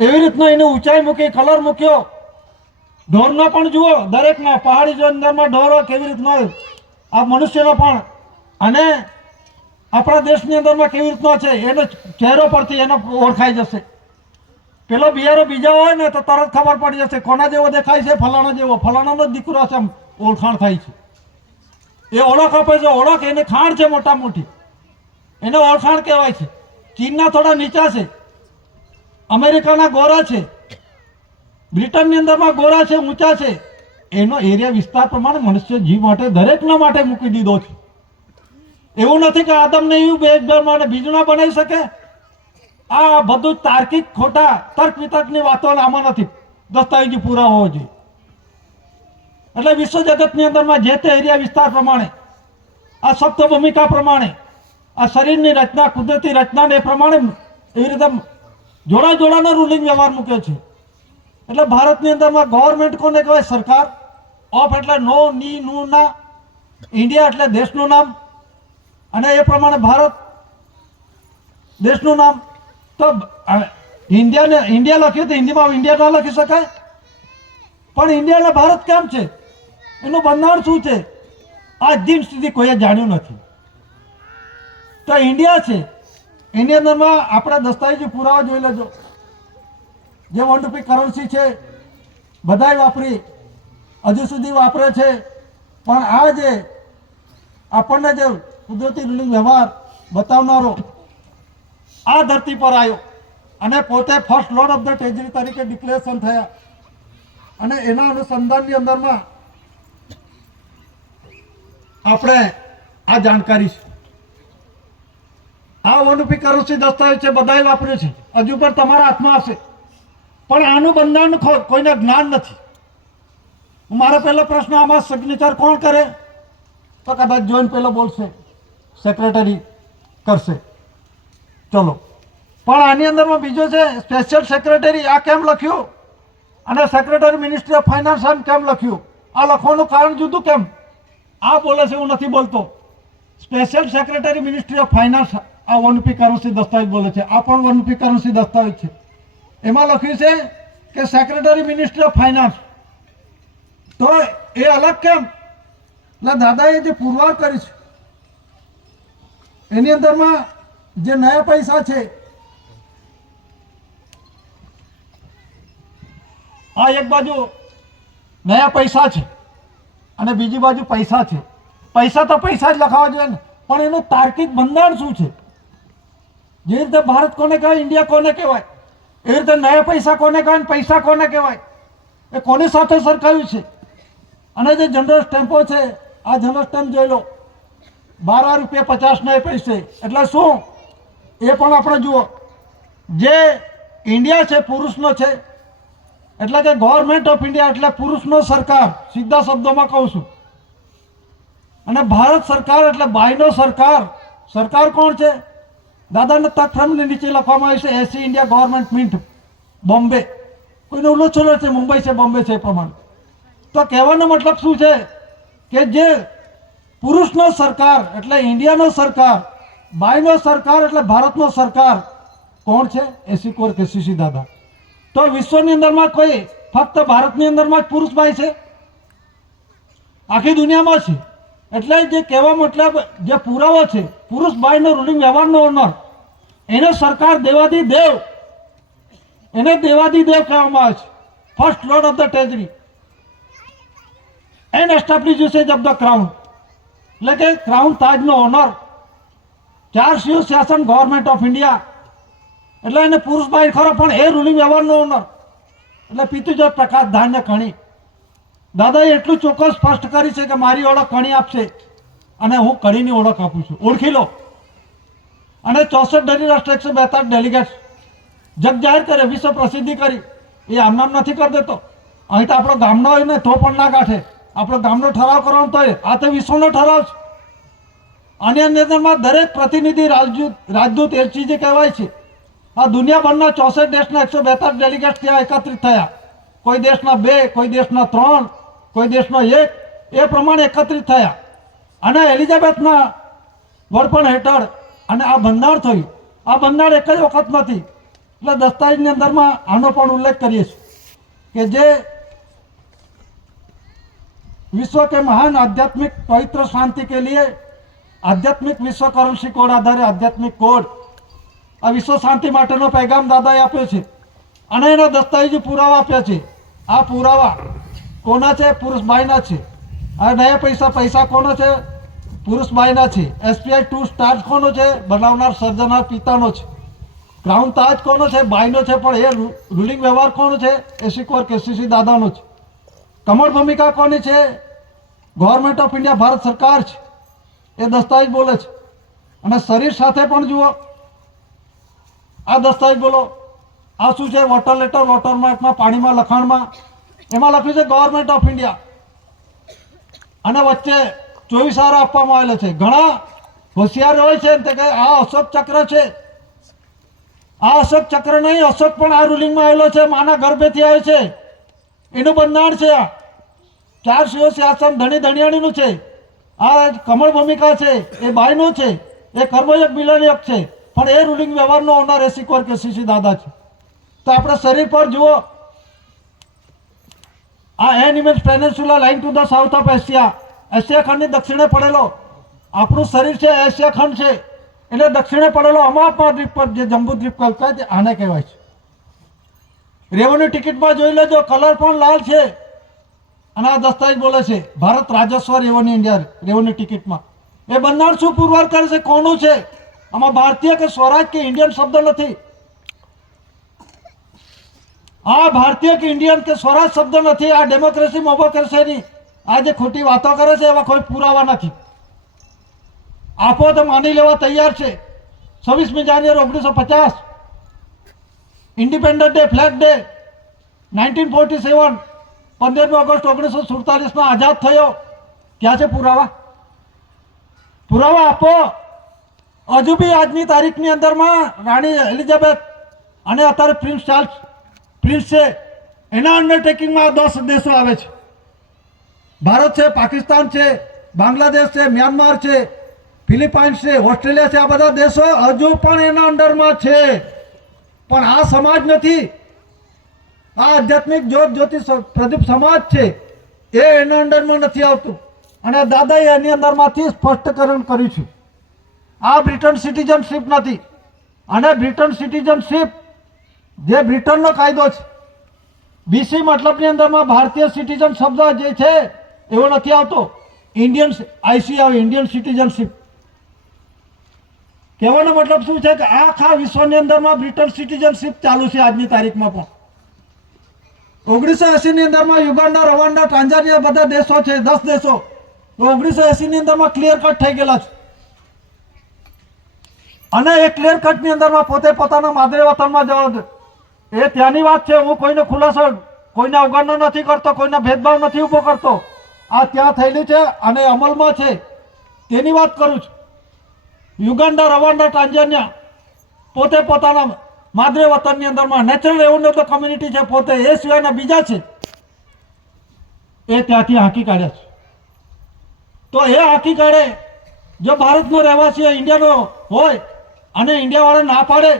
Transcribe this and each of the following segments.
એવી રીતના એને ઊંચાઈ મૂકી, કલર મૂક્યો. ઢોરનો પણ જુઓ, દરેકમાં પહાડી જો અંદરમાં ઢોર હોય કેવી રીતનો હોય, આ મનુષ્યનો પણ. અને આપણા દેશની અંદરમાં કેવી રીતનો છે એનો ચહેરો પરથી એનો ઓળખાઈ જશે. પેલો બિયારો બીજા હોય ને તો તરત ખબર પડી જશે કોના જેવો દેખાય છે, ફલાણા જેવો, ફલાણાનો જ દીકરો છે, એમ ઓળખાણ થાય છે. એ ઓળખ આપે છે. ઓળખ એને ખાણ છે મોટા મોટી, એને ઓળખાણ કહેવાય છે. ચીનના થોડા નીચા છે, અમેરિકાના ગોરા છે, બ્રિટનની અંદરમાં ગોરા છે, ઊંચા છે. એનો એરિયા વિસ્તાર પ્રમાણે મનુષ્ય જીવ માટે દરેકના માટે મૂકી દીધો છે. એવું નથી કે આદમને એવું બે માટે બીજું ના બનાવી શકે. આ બધું તાર્કિક ખોટા તર્ક વિતર્કની વાતો આમાં નથી, દસ્તાવેજી પૂરા હોવો જોઈએ. એટલે વિશ્વ જગતની અંદરમાં જે તે એરિયા વિસ્તાર પ્રમાણે, આ સપ્ત ભૂમિકા પ્રમાણે, આ શરીરની રચના, કુદરતી રચનાને એ પ્રમાણે એવી રીતે જોડાનો રૂલિંગ વ્યવહાર મૂક્યો છે. એટલે ભારતની અંદરમાં ગવર્મેન્ટ કોને કહેવાય? સરકાર. ઓફ એટલે નો, ની, નું, ના. ઇન્ડિયા એટલે દેશનું નામ, અને એ પ્રમાણે ભારત દેશનું નામ. તો ઇન્ડિયા લખ્યું તો હિન્દીમાં ઇન્ડિયા ના લખી શકાય? પણ ઇન્ડિયા અને ભારત કેમ છે, એનું બંધારણ શું છે, આજ દિન સુધી કોઈએ જાણ્યું નથી. તો ઇન્ડિયા છે, એની અંદરમાં આપણા દસ્તાવેજી પુરાવા જોઈ લેજો. જે વન રૂપી કરન્સી છે બધાય વાપરી, હજુ સુધી વાપરે છે. પણ આ જે આપણને જે કુદરતી રૂલિંગ વ્યવહાર બતાવનારો આ ધરતી પર આવ્યો અને પોતે first lord of the treasury તરીકે ડિક્લેરેશન થયા. અને એના અનુસંધાનની અંદરમાં આપણે આ જાણકારી છે. આ વનરૂપી કરન્સી દસ્તાવેજ છે, બધાએ વાપર્યું છે, હજુ પણ તમારા હાથમાં હશે. પણ આનું બંધારણ કોઈને જ્ઞાન નથી. મારો પહેલો પ્રશ્ન, આમાં સિગ્નેચર કોણ કરે? તો કદાચ જોઈને પેલો બોલશે સેક્રેટરી કરશે. ચલો, પણ આની અંદરમાં બીજો છે સ્પેશિયલ સેક્રેટરી. આ કેમ લખ્યું? અને સેક્રેટરી મિનિસ્ટ્રી ઓફ ફાઇનાન્સ આમ કેમ લખ્યું? આ લખવાનું કારણ જુદું કેમ? આ બોલે છે, હું નથી બોલતો. Special secretary ministry of finance આ વનરૂપી કરન્સી દસ્તાવેજ બોલે છે. આ પણ વનરૂપી કરન્સી દસ્તાવેજ છે. એમાં લખ્યું છે કે સેક્રેટરી મિનિસ્ટ્રી ઓફ ફાઇનાન્સ. તો એ અલગ કેમ? એટલે દાદાએ જે પુરવાર કરી છે એની અંદરમાં જે નયા પૈસા છે, આ એક બાજુ નયા પૈસા છે અને બીજી બાજુ પૈસા છે. પૈસા તો પૈસા જ લખાવા જોઈએ ને, પણ એનું તાર્કિક બંધારણ શું છે? જે રીતે ભારત કોને કહેવાય, ઇન્ડિયા કોને કહેવાય, એ રીતે નયા પૈસા કોને કહેવાય, પૈસા કોને કહેવાય, એ કોની સાથે સરખાવ્યું છે? અને જે જનરલ સ્ટેમ્પો છે, આ જનરલ સ્ટેમ્પ જોઈ લો, 12 રૂપિયા 50 પૈસે. એટલે શું? એ પણ આપણે જુઓ. જે ઇન્ડિયા છે પુરુષનો છે, એટલે કે ગવર્મેન્ટ ઓફ ઇન્ડિયા એટલે પુરુષનો સરકાર, સીધા શબ્દોમાં કહું છું. અને ભારત સરકાર એટલે બાયનો સરકાર. સરકાર કોણ છે? દાદાને તકફ્રમની નીચે લખવામાં આવી છે એસી ઇન્ડિયા ગવર્મેન્ટ મિન્ટ બોમ્બે. કોઈને ઉલ્લો છે મુંબઈ છે, બોમ્બે છે, એ પ્રમાણે. તો કહેવાનો મતલબ શું છે કે જે પુરુષનો સરકાર એટલે ઇન્ડિયાનો સરકાર, બાયનો સરકાર એટલે ભારતનો સરકાર કોણ છે? એસી કોર કેસીસી દાદા. તો વિશ્વની અંદરમાં કોઈ ફક્ત ભારતની અંદરમાં જ પુરુષ બાય છે? આખી દુનિયામાં છે. એટલે જે કહેવા મતલબ જે પુરાવો છે, પુરુષ બાયનો રૂલિંગ વ્યવહારનો ઓનર, એને સરકાર દેવાધિદેવ, એને દેવાધિદેવ કહેવામાં આવે છે. First lord of the treasury and establish usage of the crown, એટલે કે ક્રાઉન તાજનો ઓનર. 4 શિવ શાસન ગવર્મેન્ટ ઓફ ઇન્ડિયા, એટલે એને પુરુષ બાય ખરો, પણ એ રૂલિંગ વ્યવહારનો ઓનર. એટલે પિતૃજોત પ્રકાશ ધાન્ય કણી. દાદાએ એટલું ચોક્કસ સ્પષ્ટ કરી છે કે મારી ઓળખ કણી આપશે અને હું કણીની ઓળખ આપું છું, ઓળખી લો. અને 64 ધરી રાષ્ટ્ર 142 ડેલિગેટ્સ જગ જાહેર કરે, વિશ્વ પ્રસિદ્ધિ કરી. એ આમ નામ નથી કરી દેતો. અહીં તો આપણો ગામનો હોય ને તો પણ ના કાઢે. આપણો ગામનો ઠરાવ કરવાનો તો આ તો વિશ્વનો ઠરાવ છે. આની અંદરમાં દરેક પ્રતિનિધિ રાજદૂત એલચી જે કહેવાય છે, આ દુનિયાભરના 64 દેશના 142 ડેલિગેટ્સ ત્યાં એકત્રિત થયા. કોઈ દેશના 2, કોઈ દેશના 3, કોઈ દેશનો 1, એ પ્રમાણે એકત્રિત થયા. અને એલિઝાબેથના વડપણ હેઠળ અને આ બંધારણ થયું. આ બંધારણ એક જ વખત નથી, એટલે દસ્તાવેજની અંદરમાં આનો પણ ઉલ્લેખ કરીએ છીએ કે જે विश्व के महान आध्यात्मिक पवित्र शांति के लिए आध्यात्मिक विश्व करंसी कोड आधारे आध्यात्मिक कोड आ विश्व शांति माटेनो पैगाम दादाए आप्यो छे अने एना दस्तावेजी पुरावा आप्या छे। आ पुरावा कोना छे? पुरुषबाईना छे। आ नया पैसा कोनो छे? पुरुषबाईना छे। SPI 2 स्टार्स कोनो छे? बनावनार सर्जनार पितानो छे। क्राउन ताज कोनो छे? बाईनो छे, पण ए रूलिंग व्यवहार कोनो छे? एसिकोर KCC दादानो छे। कमल भूमिका कोनी छे? गवर्नमेंट ऑफ इंडिया भारत सरकार छे। ए दस्तावेज बोले छे। अने शरीर साथे पण जुओ आ दस्तावेज बोलो आ शुं छे? वोटर लेटर वोटर मार्क में पाणी में लखाण में एमां लख्युं छे गवर्नमेंट ऑफ इंडिया अने वच्चे 24 आर आपवामां आवेला छे। घणा होशियार होय छे ते कहे आ अशोक चक्र छे। आ अशोक चक्र नहीं, अशोक पण आ रूलिंग में आवेलो छे, माना गर्भेथी आवे छे, एनुं बंधारण छे। आ 4 शिव शासन धणी धणियाणीनुं छे। आ कमल भूमिका छे ए बाईनो छे, ए कर्मयोग मिलनयोग छे, पण ए रूलिंग व्यवहारनो ओनर एसिकोर KCC दादा छे। तो आपणे शरीर पर जुओ आ animals peninsula line to the south of Asia, Asia खंडनी दक्षिणे पड़ेलो આપણું શરીર છે એશિયા ખંડ છે એટલે દક્ષિણે પડેલો અમાપ દ્વીપ પર જે જંબુ દ્વીપ કહેવાય છે આને કહેવાય છે। રેવન્યુ ટિકિટમાં જોઈ લેજો કલર પણ લાલ છે અને આ દસ્તાવેજ બોલે છે ભારત રાજસ્વ રેવન્યુ ઇન્ડિયા રેવન્યુ ટિકિટમાં એ બંધારણ શું પુરવાર કરે છે? કોનું છે? આમાં ભારતીય કે સ્વરાજ કે ઇન્ડિયન શબ્દ નથી। આ ભારતીય કે ઇન્ડિયન કે સ્વરાજ શબ્દ નથી। આ ડેમોક્રેસી મોમોક્રેસીની આ જે ખોટી વાતો કરે છે એવા કોઈ પુરાવા નથી। આપો તો માની લેવા તૈયાર છે। 26મી જાન્યુઆરી 1950 independence day flag day 1947 15 August 1947 में आजाद थयो। क्या है पुरावा? पुरावा आपो। हजू भी आजनी तारीखनी अंदर में राणी एलिजाबेथ अने अत्यारे प्रिंस चार्ल्स प्रिंस छे एना अंडरटेकिंग में 10 देशों आवे छे। भारत छे, पाकिस्तान छे, बांग्लादेश छे, म्यांमार छे, फिलिपाइन्स छे, ऑस्ट्रेलिया छे। आ बधा देशों हजू पण एना अंडर में छे। पण आ समाज नहीं, आ आध्यात्मिक ज्योत ज्योति प्रदीप समाज है ए एना अंडर में नहीं आवतुं अने दादाए एनी अंदर मांथी स्पष्टीकरण कर्युं छे। आ ब्रिटन सिटीजनशीप नहीं अने ब्रिटन सिटीजनशीप जे ब्रिटननो कायदो छे BC मतलबनी अंदर में भारतीय सिटीजन शब्द जे छे एवो नहीं आवतो। इंडियन IC आवे इंडियन सिटीजनशीप। कहेवानो मतलब शुं छे के आखा विश्वनी अंदर में ब्रिटन सिटीजनशीप चालू है आजनी तारीख में। पण 1980 ની अंदर में युगांडा, रवांडा, टांजानिया बधा देशों है 10 देशों। तो 1980 ની अंदर में क्लियर कट थई गेला छे अने ए क्लियर कट ની अंदर में पोते पोताना मादरे वतन में जवा दे ए त्यानी वात छे। हूँ कोईने खुलासो कोईने अवगणना नहीं करतो, कोईने भेदभाव नहीं ऊभो करतो। आ त्यां थयेली छे अने अमलमां छे तेनी वात करूं छुं। युगांडा, रवांडा, टांजानिया पोते पोताना मादरे वतननी अंदर में नेचरल रेवन्यू तो कम्युनिटी है पोते ए सिवायना बीजा छे ए त्यांथी हांकी काढ्या छे। तो ए हांकी काढे जो भारतनो रहेवासी इंडियानो होय अने इंडियावाळा ना पाडे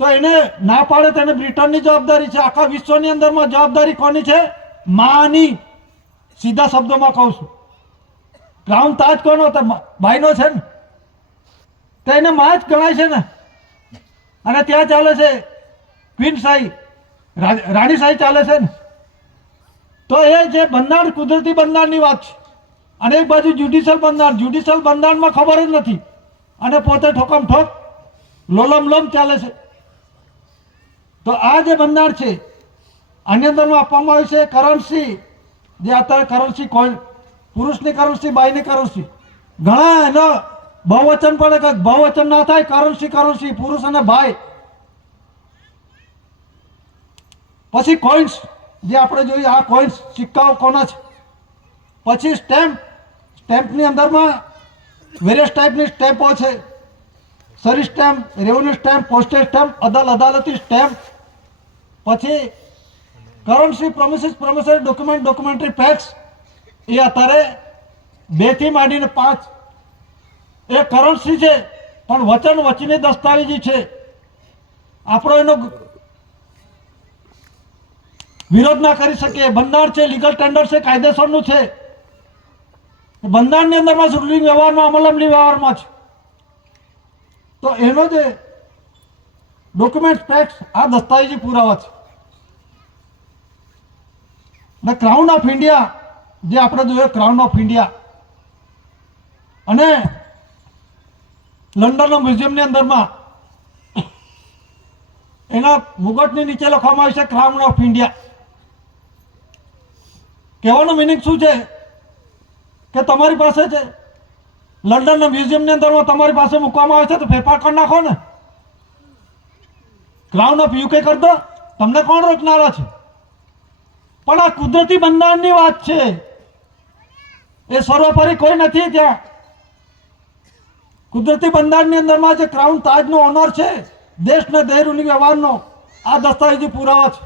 तो एने ना पाडे तेने ब्रिटननी जवाबदारी छे। आखा विश्वनी अंदर में जवाबदारी कोनी छे? मानी। सीधा शब्दों में कहूं छुं। क्राउन ताज कोनो? तो बाईनो छे ने तो एने मां ज गणाय छे ने। अने त्यां चाले छे क्वीन शाही, राणी शाही चाले छे ने। तो ए जे बंधारण कुदरती बंधारणनी वात छे अने एक बाजू ज्युडिशियल बंधारण में खबर ज नथी अने पोते ठोकम ठोक लोलम लोम चाले छे। तो आ जे बंधारण छे आनी अंदर में आपवामां आवे छे करन्सी जे अत्यारे करन्सी कोइन पुरुषनी करन्सी बाईनी करन्सी घणा एनो बहुवचन पण बहुवचन ना थाय करन्सी करन्सी पुरुष अने बाई। पछी कोइन्स जे आपणे जोईए आ कोइन्स सिक्काओ कोना छे। पछी स्टेम्पनी अंदर में वेरियस टाइपनी स्टेम्पो छे। सरी stamp, revenue stamp, postage stamp, अदालती स्टेम्प। पछी करन्सी प्रोमिसरी डॉक्यूमेंटरी फैक्ट्स ए अत्यारे 2 થી માંડીને 5 એ કરન્સી છે પણ વચન વચની દસ્તાવેજી છે। આપણો એનો વિરોધ ના કરી શકીએ. બંધારણ છે, લીગલ ટેન્ડર છે, કાયદેસરનું છે. બંધારણની અંદરમાં રૂલિંગ વ્યવહારમાં, અમલમની વ્યવહારમાં છે. તો એનો જે ડોક્યુમેન્ટ ફેક્ટ્સ, આ દસ્તાવેજી પુરાવા છે. ધ ક્રાઉન ઓફ ઇન્ડિયા જે આપણે જોયો, ક્રાઉન ઓફ ઇન્ડિયા અને લંડનના મ્યુઝિયમની અંદરમાં એના મુગટની નીચે લખવામાં આવ્યું છે ક્રાઉન ઓફ ઇન્ડિયા. કહેવાનો મિનિંગ શું છે કે તમારી પાસે છે લંડનના મ્યુઝિયમની અંદરમાં તમારી પાસે મૂકવામાં આવે છે તો ફેરફાર કરી નાખો ને. ક્રાઉન ઓફ યુકે કરી દો, તમને કોણ રોકનારા છે? પણ આ કુદરતી બંધારણની વાત છે, એ સર્વોપરી કોઈ નથી. ત્યાં કુદરતી બંધારણની અંદરમાં જે ક્રાઉન તાજનો ઓનર છે, દેશના દેહરૂની વ્યવહારનો આ દસ્તાવેજી પુરાવા છે.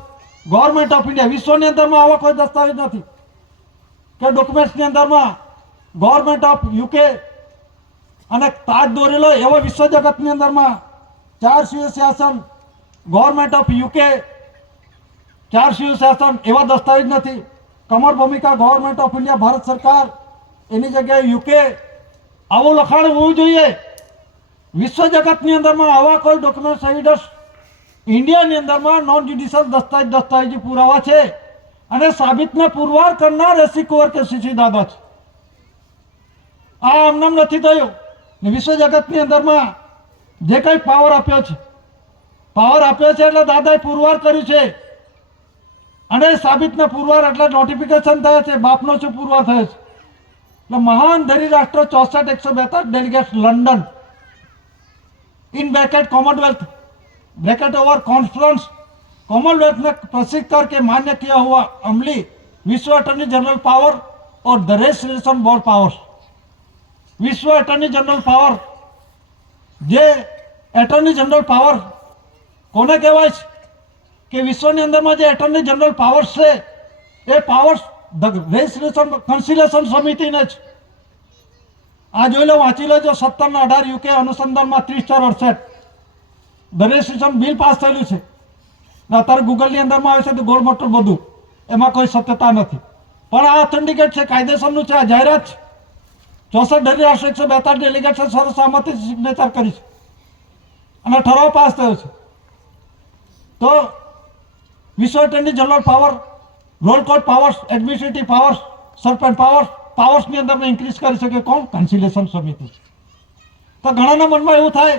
ગવર્મેન્ટ ઓફ ઇન્ડિયા, વિશ્વની અંદરમાં આવા કોઈ દસ્તાવેજ નથી કે ડોક્યુમેન્ટ્સની અંદરમાં ગવર્મેન્ટ ઓફ યુકે અને તાજ દોરેલો એવો વિશ્વ જગતની અંદરમાં 4 શાસન, ગવર્મેન્ટ ઓફ યુકે 4 શાસન એવા દસ્તાવેજ નથી. કમર ભૂમિકા ગવર્મેન્ટ ઓફ ઇન્ડિયા, ભારત સરકાર, એની જગ્યાએ યુકે, આવું લખાણ હોવું જોઈએ. વિશ્વ જગતની અંદરમાં આવા કોઈ ડોક્યુમેન્ટ એવિડન્સ ઇન્ડિયાની અંદરમાં નોન જ્યુડિશિયલ દસ્તાવેજી પુરાવા છે અને સાબિતને પુરવાર કરનાર એસી કુંવર કે સીસી દાદા છે. આ આમનામ નથી થયું. વિશ્વ જગતની અંદરમાં જે કંઈ પાવર આપ્યો છે એટલે દાદાએ પુરવાર કર્યું છે અને સાબિતને પુરવાર એટલે નોટિફિકેશન થયા છે. બાપનો શું પુરવાર થયો છે? એટલે મહાન ધરી રાષ્ટ્ર 64-142 delegates London in bracket Commonwealth bracket over conference Commonwealth में प्रसिद्ध करके मान्य किया हुआ अमली विश्व अटॉर्नी जनरल पावर और द रेजिस्ट्रेशन बोर्ड पावर्स. विश्व अटॉर्नी जनरल पावर, જે એટર્ની જનરલ પાવર કોને કહેવાય છે કે વિશ્વની અંદરમાં જે એટર્ની જનરલ પાવર્સ છે એ પાવર્સ રેજિસ્ટ્રેશન કન્સિલેશન સમિતિને જ. આ જોઈ લો, વાંચી લેજો. 17 ને 18 યુકે અનુસંધાનમાં 30/68 ધ રેજિસ્ટ્રેશન બિલ પાસ થયેલું છે. અત્યારે ગૂગલની અંદરમાં આવે છે તો ગોળ મોટું બધું, એમાં કોઈ સત્યતા નથી. પણ આ ઓથેન્ટિકેટ છે, કાયદેસરનું છે, આ જાહેરાત છે. 64 રાષ્ટ્ર 142 ડેલિગેટ્સે સર્વસહમતિ સિગ્નેચર કરી છે અને ઠરાવ પાસ થયો છે. તો વિશ્વ attorney general power, role court powers, administrative powers, suspend પાવર્સની અંદર ઇન્ક્રીઝ કરી શકે કોણ? કન્સિલેશન સમિતિ. તો ઘણાના મનમાં એવું થાય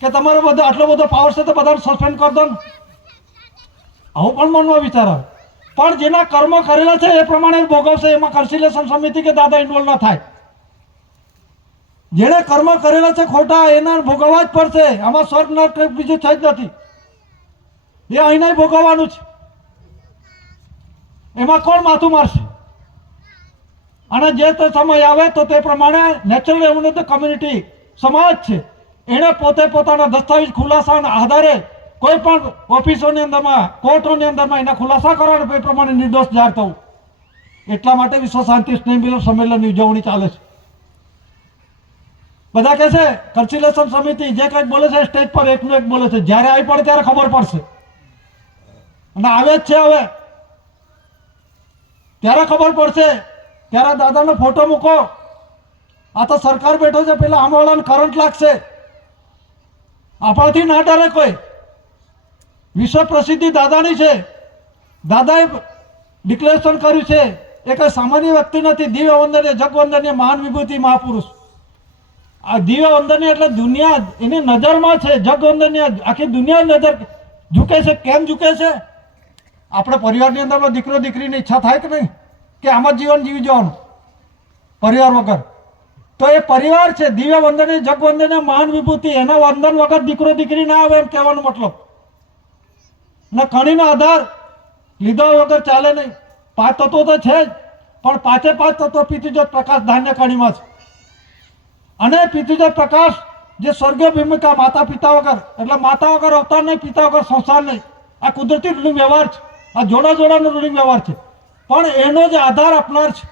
કે તમારો બધો આટલો બધો પાવર છે તો બધાને સસ્પેન્ડ કરી દો ને, આવું પણ મનમાં વિચાર આવે. પણ જેના કર્મ કરેલા છે એ પ્રમાણે ભોગવશે, એમાં કન્સિલેશન સમિતિ કે દાદા ઇન્વોલ્વ ના થાય. જેણે કર્મ કરેલા છે ખોટા, એના ભોગવવા જ પડશે. આમાં સ્વર્ગ નરક બીજું છે જ નથી, એ અહીંના ભોગવવાનું છે. એમાં કોણ માથું મારશે? અને જે તે સમય આવે તો તે પ્રમાણે નેચરલ ઇમ્યુનિટી કમ્યુનિટી સમાજ છે, એણે પોતે પોતાના દસ્તાવેજ ખુલાસાના આધારે કોઈ પણ ઓફિસોની અંદરમાં, કોર્ટોની અંદરમાં એના ખુલાસા કરવાનો, એ પ્રમાણે નિર્દોષ જાહેર થવું. એટલા માટે વિશ્વ શાંતિ સ્નેહ મિલન સંમેલનની ઉજવણી ચાલે છે. બધા કહે છે કન્સિલેશન સમિતિ જે કંઈક બોલે છે સ્ટેજ પર એકનું એક બોલે છે, જ્યારે આવી પડે ત્યારે ખબર પડશે. અને આવે જ છે હવે, ત્યારે ખબર પડશે. ત્યારે દાદાનો ફોટો મૂકો. આ તો સરકાર બેઠો છે, પેલા આમવાળાને કરંટ લાગશે. આપણાથી ના ડરે કોઈ. વિશ્વ પ્રસિદ્ધિ દાદાની છે. દાદાએ ડિક્લેરેશન કર્યું છે. એ કઈ સામાન્ય વ્યક્તિ નથી. દિવ્ય વંદનીય, જગવંદનીય, મહાન વિભૂતિ, મહાપુરુષ. આ દિવ્ય વંદનીય એટલે દુનિયા એની નજરમાં છે. જગવંદનીય આખી દુનિયા નજર ઝૂકે છે. કેમ ઝૂકે છે? આપણે પરિવારની અંદરમાં દીકરો દીકરીની ઈચ્છા થાય કે નહીં કે આમ જ જીવન જીવી જવાનું પરિવાર વગર? તો એ પરિવાર છે. દિવ્ય વંદનીય, જગવંદનીય, મહાન વિભૂતિ, એના વંદન વગર દીકરો દીકરી ના આવે એમ કહેવાનો મતલબ. ને કણીનો આધાર લીધા વગર ચાલે નહીં. 5 તત્વો તો છે જ, પણ 5 તત્વો પિતૃજોત પ્રકાશ ધાન્ય કણીમાં છે. અને પિતૃજોત પ્રકાશ જે સ્વર્ગીય ભૂમિકા, માતા પિતા વગર, એટલે માતા વગર અવતાર નહીં, પિતા વગર સંસાર નહીં. આ કુદરતી રૂલિંગ વ્યવહાર છે. આ જોડાનો રૂલિંગ વ્યવહાર છે. પણ એનો જે આધાર આપનાર છે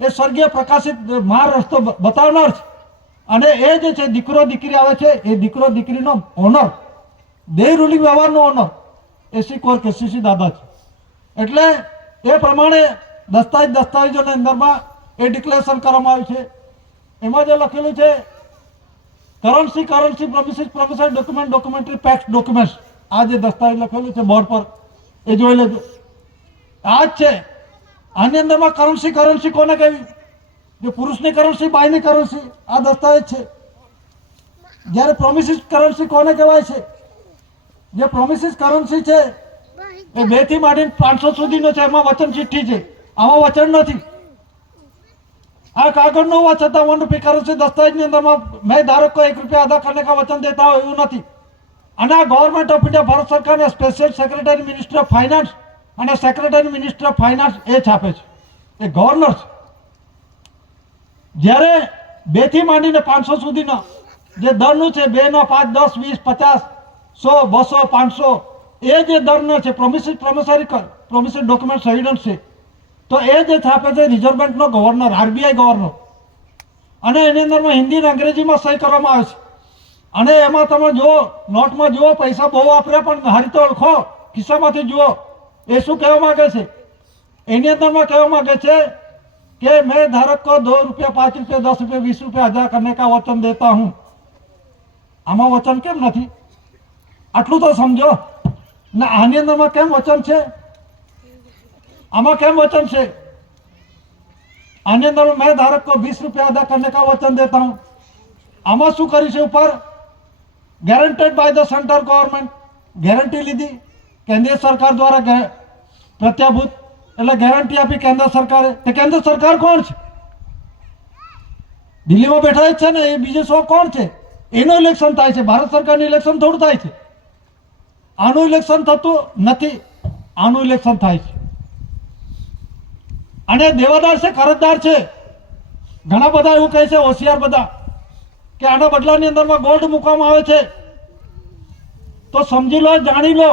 એ સ્વર્ગીય પ્રકાશિત માર્ગ રસ્તો બતાવનાર છે. અને એ જે છે દીકરો દીકરી આવે છે, એ દીકરો દીકરીનો ઓનર બે રૂલિંગ વ્યવહારનો ઓનર એસી કોર કેસીસી દાદા છે. એટલે એ પ્રમાણે દસ્તાવેજોની અંદરમાં એ ડિક્લેરેશન કરવામાં આવ્યું છે. એમાં જે લખેલું છે currency promissory documentary packs documents, આ જે દસ્તાવેજ લખેલું છે બોર્ડ પર એ જોઈ લેજો. આ જ છે. આની અંદરમાં કરન્સી કોને કહેવી? જે પુરુષની કરન્સી, બાયની કરન્સી, આ દસ્તાવેજ છે. જ્યારે પ્રોમિસિસ કરન્સી કોને કહેવાય છે? જે પ્રોમિસિસ કરન્સી છે એ 2 થી માંડીને 500 સુધીનો છે. એમાં વચન ચિઠ્ઠી છે, આમાં વચન નથી. આ कागज न हुआ छता 1 रुपये करंसी दस्तावेज ની અંદરમાં मैं धारक को 1 रुपया अदा करने का वचन देता हूं એવું નથી. અને ગવર્મેન્ટ ઓફ ઇન્ડિયા ભારત સરકારના special secretary minister of finance અને સેક્રેટરી મિનિસ્ટર ઓફ ફાઇનાન્સ એ છાપે છે, એ ગવર્નર છે. જ્યારે 2 થી માંડીને 500 સુધીના જે દરનું છે 2 નો 5, 10, 20, 50, 100, 200, 500 એ જે દરનો છે પ્રોમિસરી ડોક્યુમેન્ટ એવિડન્સ છે. તો એ જે છાપે છે રિઝર્વ બેંકનો ગવર્નર, આરબીઆઈ ગવર્નર. અને એની અંદરમાં હિન્દી અને અંગ્રેજીમાં સહી કરવામાં આવે છે. અને એમાં તમે જુઓ, નોટમાં જુઓ, પૈસા બહુ વાપર્યા પણ હારી તો ઓળખો, ખિસ્સામાંથી જુઓ એ શું કહેવા માંગે છે. એની અંદરમાં કહેવા માંગે છે कि मैं धारक को 2 रुपया, 5 रुपया, 10 रुपया, 20 रुपया अदा करने का वचन देता हूं. આમાં વચન કેમ નથી? આટલું તો સમજો ને. આની અંદરમાં કેમ વચન છે? આમાં કેમ વચન છે? આની અંદર मैं धारक को 20 रुपया अदा करने का वचन देता हूं. આમાં શું કર્યું છે? ઉપર guaranteed by the central government, guarantee લીધી કેન્દ્રીય સરકાર દ્વારા, પ્રત્યાભૂત એટલે ગેરંટી આપી કેન્દ્ર સરકારે. તે કેન્દ્ર સરકાર કોણ છે? દિલ્હીમાં બેઠા જ છે ને, એ બીજે સૌ કોણ છે? એનું ઇલેક્શન થાય છે, ભારત સરકારનું ઇલેક્શન થોડું થાય છે. આનું ઇલેક્શન થતું નથી, આનું ઇલેક્શન થાય છે. અને દેવાદાર છે, કરજદાર છે. ઘણા બધા એવું કહે છે, હોશિયાર બધા, કે આના બદલાની અંદરમાં ગોલ્ડ મૂકવામાં આવે છે. તો સમજી લો, જાણી લો,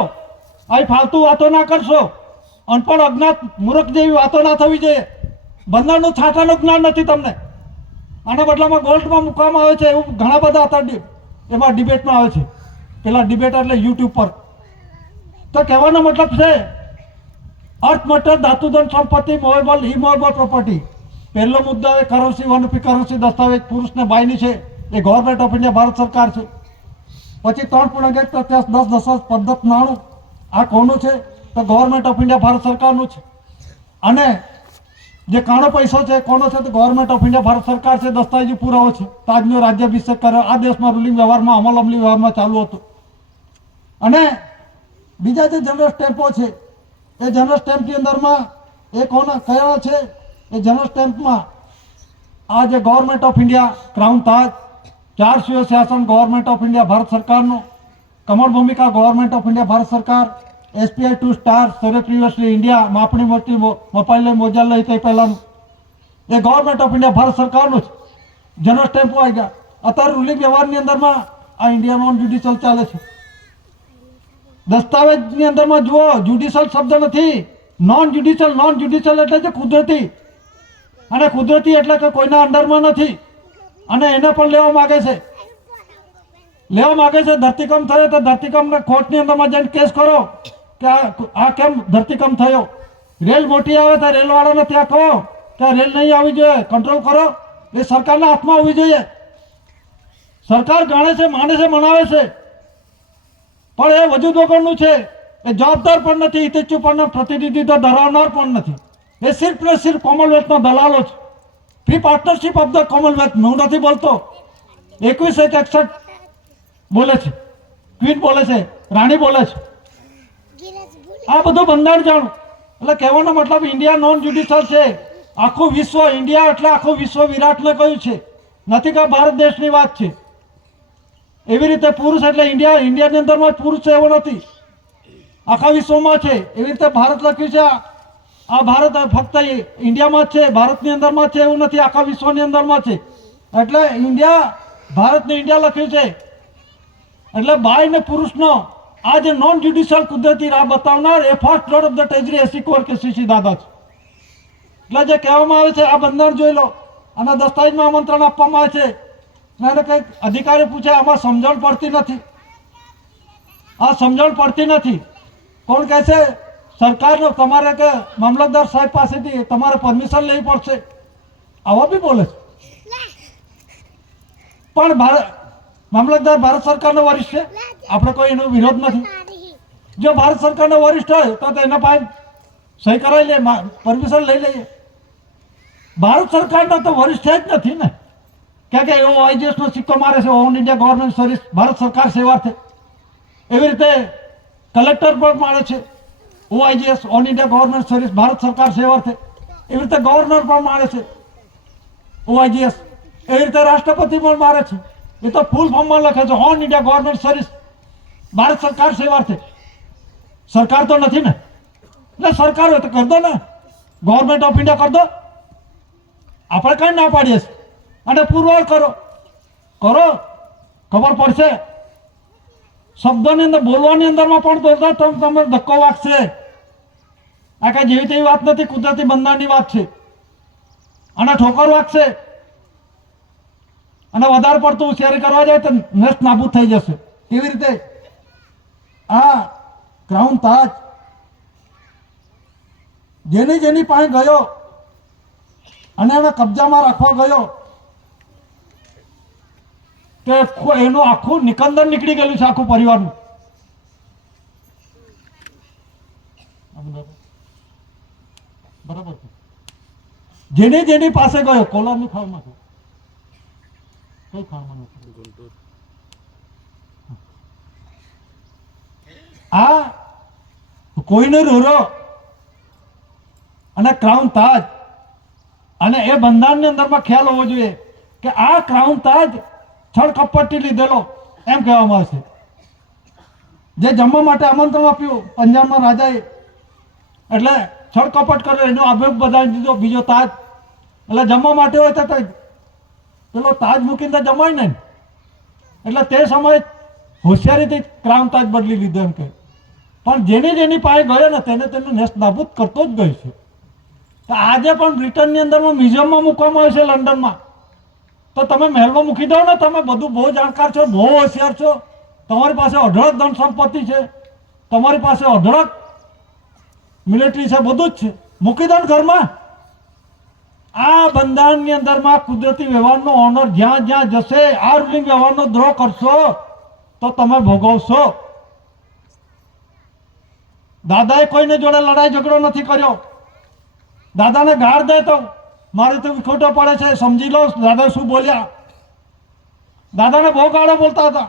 આવી ફાલતુ વાતો ના કરશો. અનપણ, અજ્ઞાત, મૂર્ખ જેવી વાતો ના થવી જોઈએ. બંધારણનું છાંટાનું જ્ઞાન નથી તમને. આના બદલામાં ગોલ્ડમાં મૂકવામાં આવે છે એવું ઘણા બધા હતા, એમાં ડિબેટમાં આવે છે. પેલા ડિબેટ એટલે યુટ્યુબ પર. તો કહેવાનો મતલબ છે અર્થ, મટીરિયલ, ધાતુધન, સંપત્તિ, મૂવેબલ, ઇમૂવેબલ પ્રોપર્ટી. પહેલો મુદ્દો એ કરન્સી, 1 રૂપી કરન્સી દસ્તાવેજ પુરુષને બાયની છે, એ ગવર્મેન્ટ ઓફ ઇન્ડિયા ભારત સરકાર છે. પછી 3.1 પ્રત્યાશ 10 દશાંશ પદ્ધત 99, આ કોનું છે? તો ગવર્મેન્ટ ઓફ ઇન્ડિયા ભારત સરકારનું છે. અને જે કાણો પૈસો છે કોનો છે? તો ગવર્મેન્ટ ઓફ ઇન્ડિયા ભારત સરકાર છે. દસ્તાવેજી પુરાવો છે. તાજનો રાજ્યાભિષેક કર્યો. આ દેશમાં રૂલિંગ વ્યવહારમાં, અમલી વ્યવહારમાં ચાલુ હતું. અને બીજા જે જનરલ સ્ટેમ્પો છે, એ જનરલ સ્ટેમ્પની અંદરમાં એ કોના કયા છે? એ જનરલ સ્ટેમ્પમાં આ જે ગવર્મેન્ટ ઓફ ઇન્ડિયા, ક્રાઉન તાજ, 4 શાસન ગવર્મેન્ટ ઓફ ઇન્ડિયા ભારત સરકારનું, કમળ ભૂમિકા ગવર્મેન્ટ ઓફ ઇન્ડિયા ભારત સરકાર, SPI 2 સ્ટાર, સરે પ્રિવિયસલી ઇન્ડિયા, માપણી મોટી મોપાઈ મોજા લઈ તે પહેલાનું, એ ગવર્મેન્ટ ઓફ ઇન્ડિયા ભારત સરકારનું છે. જનરલ સ્ટેમ્પો આવી ગયા. અત્યારે રૂલિંગ વ્યવહારની અંદરમાં આ ઇન્ડિયા નોન જ્યુડિશિયલ ચાલે છે. દસ્તાવેજની અંદરમાં જુઓ, જ્યુડિશિયલ શબ્દ નથી, નોન જ્યુડિશિયલ. નોન જ્યુડિશિયલ એટલે છે કુદરતી, અને કુદરતી એટલે કે કોઈના અંડરમાં નથી. અને એને પણ લેવા માંગે છે, ધરતીકંપ થયો તો ધરતીકંપને કોર્ટની અંદરમાં જઈને કેસ કરો કે આ કેમ ધરતીકંપ થયો. રેલ મોટી આવે તો રેલવાળાને ત્યાં કહો કે રેલ નહીં આવી જોઈએ, કંટ્રોલ કરો. એ સરકારના હાથમાં હોવી જોઈએ. સરકાર જાણે છે, માને છે, મનાવે છે, પણ એ વજૂદ વગરનું છે. એ જવાબદાર પણ નથી, હિતેચ્છુ પણ પ્રતિનિધિત્વ ધરાવનાર પણ નથી. એ સિર્ફ ને સિર્ફ કોમનવેલ્થના દલાલો છે. Free partnership of the Commonwealth. હું નથી બોલતો, 2161 બોલે છે, ક્વીન બોલે છે, રાણી બોલે છે. આ બધું બંધારણ જાણું. એટલે કહેવાનો મતલબ ઇન્ડિયા નોન જ્યુડિશિયલ છે. આખું વિશ્વ, ઇન્ડિયા એટલે આખું વિશ્વ વિરાટને કહ્યું છે, નથી કે ભારત દેશની વાત છે. એવી રીતે પુરુષ એટલે ઇન્ડિયાની અંદરમાં પુરુષ છે એવો નથી, આખા વિશ્વમાં છે. એવી રીતે ભારત લખ્યું છે, આ ભારત ફક્ત ઇન્ડિયામાં જ છે, ભારતની અંદરમાં છે એવું નથી, આખા વિશ્વની અંદરમાં છે. એટલે ઇન્ડિયા, ભારતને ઇન્ડિયા લખ્યું છે. એટલે બાય ને પુરુષનો આ જે નોન જ્યુડિશિયલ કુદરતી રાહ બતાવનાર એ first lord of the treasury એસી કોર કેસીસી દાદા છે. એટલે જે કહેવામાં આવે છે આ બંધારણ જોઈ લો. અને દસ્તાવેજમાં આમંત્રણ આપવામાં આવે છે. એને કંઈક અધિકારી પૂછે, આમાં સમજણ પડતી નથી. આ સમજણ પડતી નથી. કોણ કહે છે સરકારનો તમારે કે મામલતદાર સાહેબ પાસેથી તમારે પરમિશન લેવી પડશે, આવા બી બોલે છે. પણ મામલતદાર ભારત સરકારનો વરિષ્ઠ છે, આપણે કોઈ એનો વિરોધ નથી. જો ભારત સરકારનો વરિષ્ઠ હોય તો એના પાસે સહી કરાવી લે, પરમિશન લઈ લઈએ. ભારત સરકારનો તો વરિષ્ઠ જ નથી ને, કે એવો OIGS નો સિક્કો મારે છે, all India government service, Bharat સરકાર સેવાર્થે. એવી રીતે કલેક્ટર પણ મારે છે OIGS, all India government service, Bharat સરકાર સેવાર્થે. એવી રીતે ગવર્નર પણ મારે છે OIGS. એવી રીતે રાષ્ટ્રપતિ પણ મારે છે. એ તો ફૂલ ફોર્મમાં લખે છે all India government service, Bharat સરકાર સેવાર્થે. સરકાર તો નથી ને, એટલે સરકાર હોય તો કરી દો ને, ગવર્મેન્ટ ઓફ ઇન્ડિયા કરી દો. આપણે કઈ ના પાડીએ છીએ. અને પુરવાર કરો, ખબર પડશે. શબ્દોની અંદર, બોલવાની અંદરમાં પણ બોલતા તમે ધક્કો વાગશે. આ કઈ જેવી તેવી વાત નથી, કુદરતી બંધારણની વાત છે. અને ઠોકર વાગશે. અને વધારે પડતું હોશિયારી કરવા જાય તો નષ્ટ નાબૂદ થઈ જશે. કેવી રીતે? આ ક્રાઉન તાજ જેની પાસે ગયો અને એને કબજામાં રાખવા ગયો કે એનું આખું નિકંદન નીકળી ગયેલું છે, આખું પરિવારનું. બરાબર છે. જેની પાસે ગયો, કોલારની ખાવમાં છે, કઈ ખાવમાં નથી, આ કોઈને રોરો અને ક્રાઉન તાજ. અને એ બંધારણની અંદરમાં ખ્યાલ હોવો જોઈએ કે આ ક્રાઉન તાજ છળકપટથી લીધેલો એમ કહેવામાં આવે છે. જે જમવા માટે આમંત્રણ આપ્યું પંજાબના રાજાએ, એટલે છળકપટ કર્યો, એનો અભિયોગ બધાવી દીધો. બીજો તાજ, એટલે જમવા માટે હોય તો પેલો તાજ મૂકીને તો જમાય ને. એટલે તે સમયે હોશિયારીથી ક્રાઉન તાજ બદલી લીધો એમ કે. પણ જેની પાસે ગયો ને તેને નેસ્ત નાબૂદ કરતો જ ગયો છે. તો આજે પણ બ્રિટનની અંદરમાં મ્યુઝિયમમાં મૂકવામાં આવે છે, લંડનમાં. તો તમે મહેલમાં મૂકી દો ને. તમે બધું બહુ જાણકાર છો, બહુ હોશિયાર છો, તમારી પાસે અઢળક ધન સંપત્તિ છે, તમારી પાસે અઢળક મિલિટરી છે, બધું જ છે, મૂકી દો ને ઘરમાં. આ બંધારણની અંદરમાં કુદરતી વ્યવહારનો ઓનર જ્યાં જ્યાં જશે, આ રૂલિંગ વ્યવહારનો દ્રોહ કરશો તો તમે ભોગવશો. દાદાએ કોઈને જોડે લડાઈ ઝઘડો નથી કર્યો. દાદાને ગાળ દે તો મારે તો વિખોટો પડે છે, સમજી લો દાદા શું બોલ્યા. દાદાને બહુ ગાળો બોલતા હતા.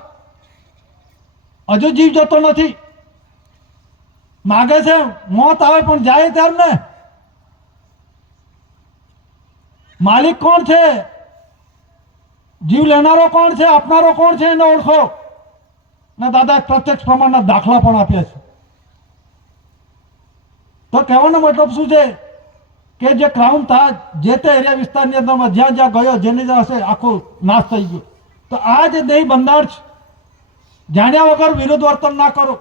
હજુ જીવ જતો નથી. માગે છે મોત આવે પણ જાય ત્યારે ને. માલિક કોણ છે, જીવ લેનારો કોણ છે, આપનારો કોણ છે, એને ઓળખો. ને દાદા પ્રત્યક્ષ પ્રમાણના દાખલા પણ આપ્યા છે. તો કહેવાનો મતલબ શું છે કે જે ક્રાઉન તાજ જે તે એરિયા વિસ્તારની અંદરમાં જ્યાં જ્યાં ગયો, જેને જ્યાં હશે આખું નાશ થઈ ગયો. તો આ જે દેહ બંધારણ છે, જાણ્યા વગર વિરોધ વર્તન ના કરો,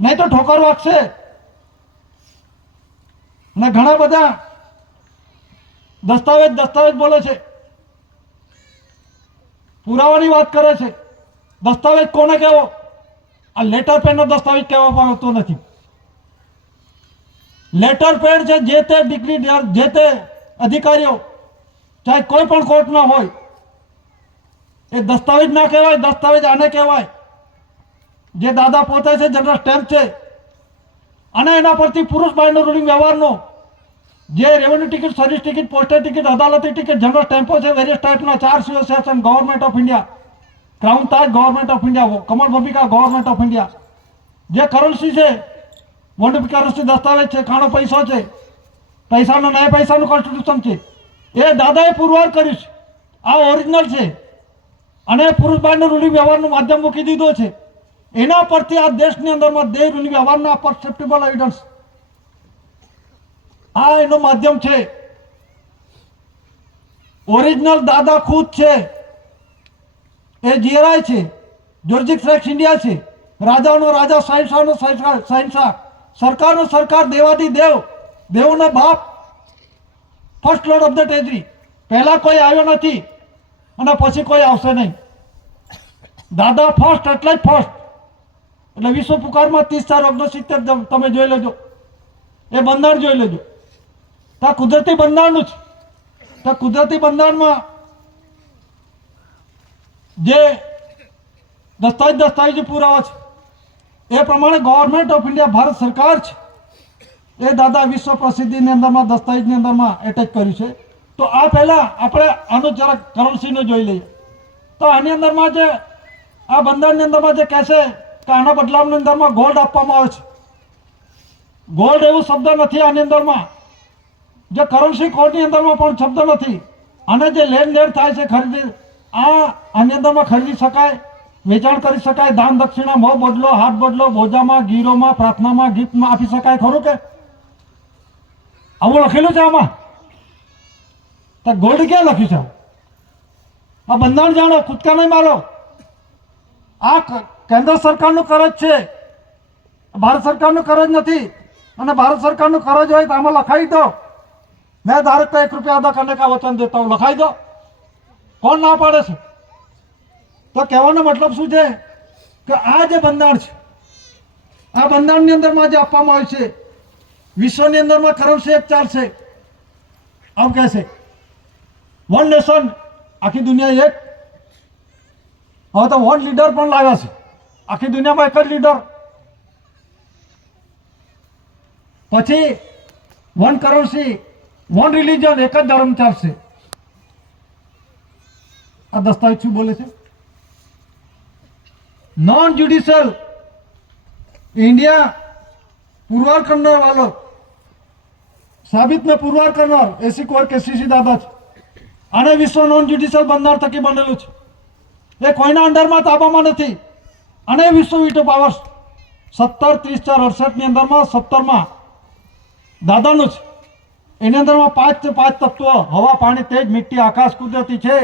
નહીં તો ઠોકર વાગશે. અને ઘણા બધા દસ્તાવેજ બોલે છે, પુરાવાની વાત કરે છે. દસ્તાવેજ કોને કહેવો? આ લેટર પેનનો દસ્તાવેજ કહેવામાં આવતો નથી. લેટર પેડ છે જે તે ડિગ્રી, જે તે અધિકારીઓ, ચાહે કોઈ પણ કોર્ટના હોય, એ દસ્તાવેજ ના કહેવાય. દસ્તાવેજ આને કહેવાય જે દાદા પોતે છે, જનરલ સ્ટેમ્પ છે. અને એના પરથી પુરુષભાઈનો રૂલિંગ વ્યવહારનો જે revenue ticket, service ticket, postage ticket, અદાલતી ટિકિટ, જનરલ સ્ટેમ્પો છે વેરિયસ ટાઈપના, 4 association, government of India, crown તાજ ગવર્મેન્ટ ઓફ ઇન્ડિયા, કમલ ભૂમિકા ગવર્મેન્ટ ઓફ ઇન્ડિયા, જે કરન્સી છે વોન્ડ કરન્સી દસ્તાવેજ છે, ખાણો પૈસો છે, પૈસાનો નયા પૈસાનું કોન્સ્ટિટ્યુશન છે, એ દાદાએ પુરવાર કર્યું છે. આ ઓરિજિનલ છે. અને પુરુષભાઈનું રૂલિંગ વ્યવહારનું માધ્યમ મૂકી દીધો છે. એના પરથી આ દેશની અંદરમાં દેહ રૂલિંગ વ્યવહારના પરસેપ્ટેબલ એવિડન્સ, આ એનું માધ્યમ છે. ઓરિજિનલ દાદા ખુદ છે. એ જીરાય છે, જોર્જિક ફ્રેક્સ ઇન્ડિયા છે, રાજાનો રાજા, શહેનશાહનો શહેનશાહ, સરકારનો સરકાર, દેવાદી દેવ, દેવોનો બાપ, first lord of the treasury. પહેલા કોઈ આવ્યો નથી અને પછી કોઈ આવશે નહીં. દાદા ફર્સ્ટ એટલે જ ફર્સ્ટ. એટલે વિશ્વ પુકારમાં 30/4/69 તમે જોઈ લેજો, એ બંધારણ જોઈ લેજો. તો આ કુદરતી બંધારણનું છે. તો કુદરતી બંધારણમાં જે દસ્તાવેજ પુરાવા છે એ પ્રમાણે ગવર્મેન્ટ ઓફ ઇન્ડિયા ભારત સરકાર છે એ દાદા વિશ્વ પ્રસિદ્ધિની અંદરમાં દસ્તાવેજની અંદરમાં એટેચ કર્યું છે. તો આ પહેલા આપણે આનો જરાક કરન્સીનો જોઈ લઈએ. તો આની અંદરમાં જે આ બંધારણની અંદરમાં જે કહે છે કે આના બદલાવની અંદરમાં ગોલ્ડ આપવામાં આવે છે. ગોલ્ડ એવું શબ્દ નથી આની અંદરમાં, જે કરન્સી કોડની અંદરમાં પણ શબ્દ નથી. અને જે લેણ દેણ થાય છે ખરીદી, આની અંદરમાં ખરીદી શકાય, વેચાણ કરી શકાય, દાન દક્ષિણા, મોં બદલો, હાથ બદલો, બોજામાં, ગીરોમાં, પ્રાર્થનામાં, ગીફ્ટમાં આપી શકાય. ખરું કે આવું લખેલું છે આમાં? તો ગોલ્ડ ક્યાં લખ્યું છે? આ બંધારણ જાણો, કૂદકા નહીં મારો. આ કેન્દ્ર સરકારનું કરજ છે, ભારત સરકારનું કરજ નથી. અને ભારત સરકારનું કરજ હોય તો આમાં લખાઈ દો, मैं धारक को 1 रुपया अदा करने का वचन देता हूं, लखाई दो. કોણ ના પાડે છે? તો કહેવાનો મતલબ શું છે કે આ જે બંધારણ છે, આ બંધારણની અંદરમાં જે આપવામાં આવ્યું છે, વિશ્વની અંદરમાં કરન્સી એક ચાલશે. આમ કહે છે વન નેશન, આખી દુનિયા એક. હવે તો વન લીડર પણ લાવ્યા છે, આખી દુનિયામાં એક જ લીડર. પછી વન કરન્સી, વન રિલીજન, એક જ ધર્મ ચાલશે. આ દસ્તાવેજ શું બોલે છે? नॉन जुडिशियल इंडिया पुरवार करने वालों साबित में पुरवार करनार ऐसी कोई केसीसी दादा છે. આને વિશ્વ નોન જ્યુડિશિયલ બંધારણ થકી બનેલું છે. એ કોઈના અંડરમાં તાબામાં નથી. અને વિશ્વ વીટો પાવર્સ 17/30/4/68 ની અંદરમાં 17માં દાદાનું છે. એની અંદરમાં 5 તત્વો હવા, પાણી, તેજ, મિટ્ટી, આકાશ કુદરતી છે.